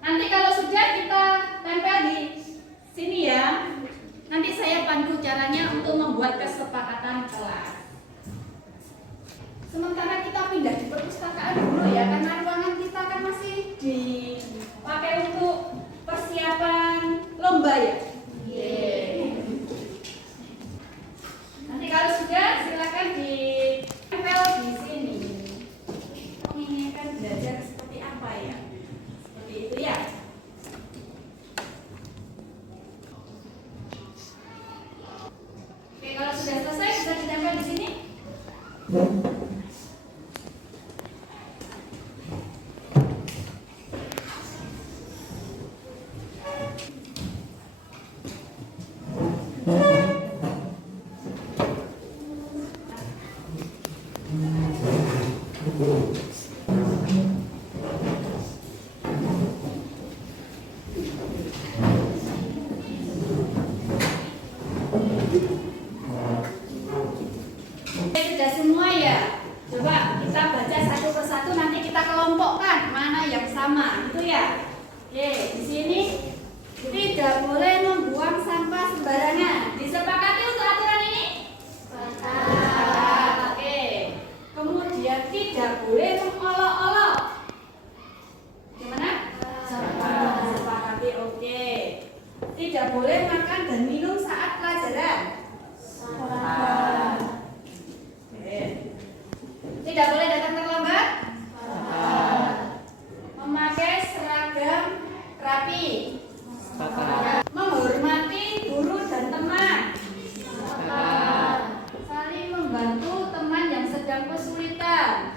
Nanti kalau sudah kita tempel di sini ya. Nanti saya pandu caranya untuk membuat kesepakatan kelas. Sementara kita pindah di perpustakaan dulu ya, karena ruangan kita kan masih dipakai untuk persiapan lomba ya. Nanti kalau sudah silakan ditempel di sini. Ini kan belajar seperti apa ya? Seperti itu ya. Oke, kalau sudah selesai bisa ditempel di sini. Sudah semua ya. Coba kita baca satu persatu, nanti kita kelompokkan mana yang sama, gitu ya. Oke, di sini tidak boleh membuang sampah sembarangan. Disepakati untuk aturan ini? Sepakat. Oke. Kemudian tidak boleh mengolok-olok. Gimana? Sepakati. Oke. Tidak boleh makan dan minum saat pelajaran. Tidak boleh datang terlambat. Memakai seragam rapi. Menghormati guru dan teman. Saling membantu teman yang sedang kesulitan.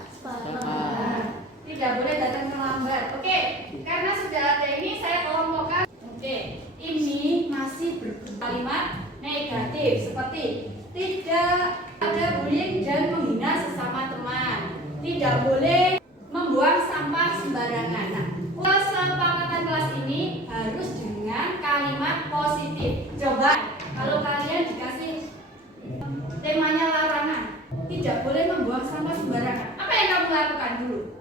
Tidak boleh datang terlambat. Oke, karena sudah ada ini saya kelompokkan. Oke, ini masih berkalimat negatif seperti tidak ada bullying dan menghina sesama teman. Tidak boleh membuang sampah sembarangan. Nah, kesepakatan kelas ini harus dengan kalimat positif. Coba kalau kalian dikasih temanya larangan, tidak boleh membuang sampah sembarangan. Apa yang kamu lakukan dulu?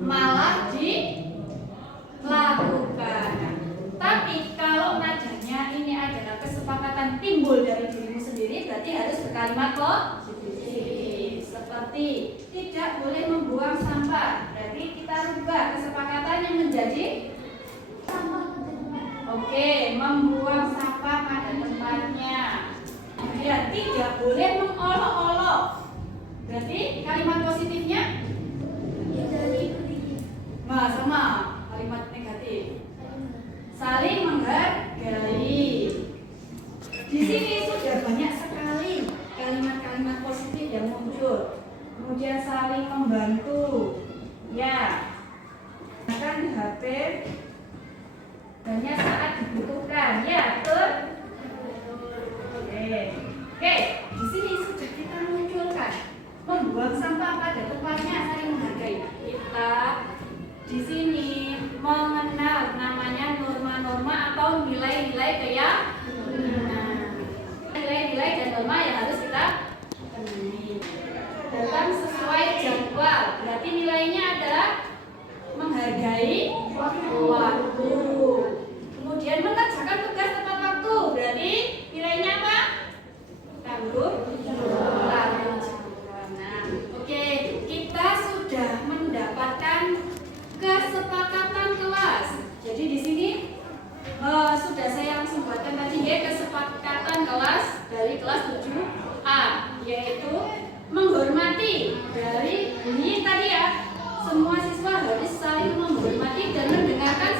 Malah dilakukan. Tapi kalau nadanya ini adalah kesepakatan timbul dari dirimu sendiri, berarti harus berkalimat positif. Seperti tidak boleh membuang sampah, berarti kita rubah kesepakatannya menjadi oke, membuang sampah pada tempatnya. Kemudian tidak boleh mengolok-olok, berarti kalimat positifnya sama kalimat negatif. Saling menghargai. Di sini sudah banyak sekali kalimat-kalimat positif yang muncul. Kemudian saling membantu. Ya. Gunakan HP hanya saat dibutuhkan. Ya, betul? Oke. Di sini sudah kita munculkan. Membuang sampah pada tempatnya, saling menghargai. Kita di sini mengenal namanya norma-norma atau nilai-nilai keyakinan. Nilai-nilai dan norma yang harus kita penuhi. Datang sesuai jadwal, berarti nilainya adalah menghargai waktu. Kemudian mengerjakan tugas tepat waktu, berarti nilainya apa? Tangguh. Nah, oke, kita sudah mendapatkan kesepakatan kelas. Jadi di sini sudah saya langsung buatkan tadi ya, kesepakatan kelas dari kelas 7A, yaitu menghormati. Dari bunyi tadi ya, semua siswa harus saling menghormati dan mendengarkan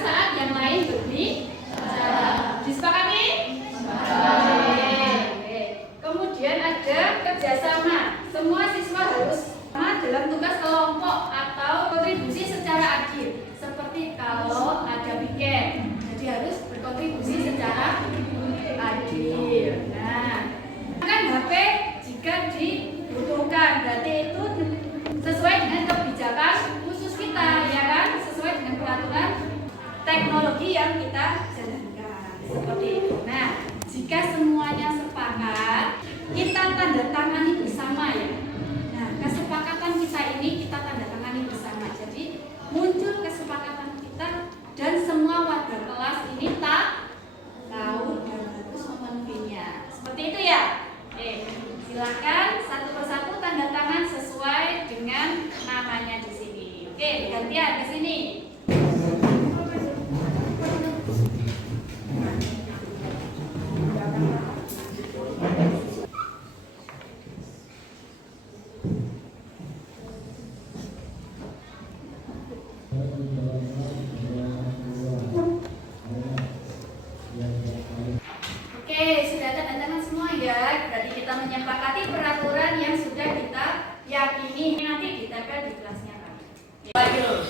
ya, berarti kita menyepakati peraturan yang sudah kita yakini nanti ditempel di kelasnya kami. Lagi loh.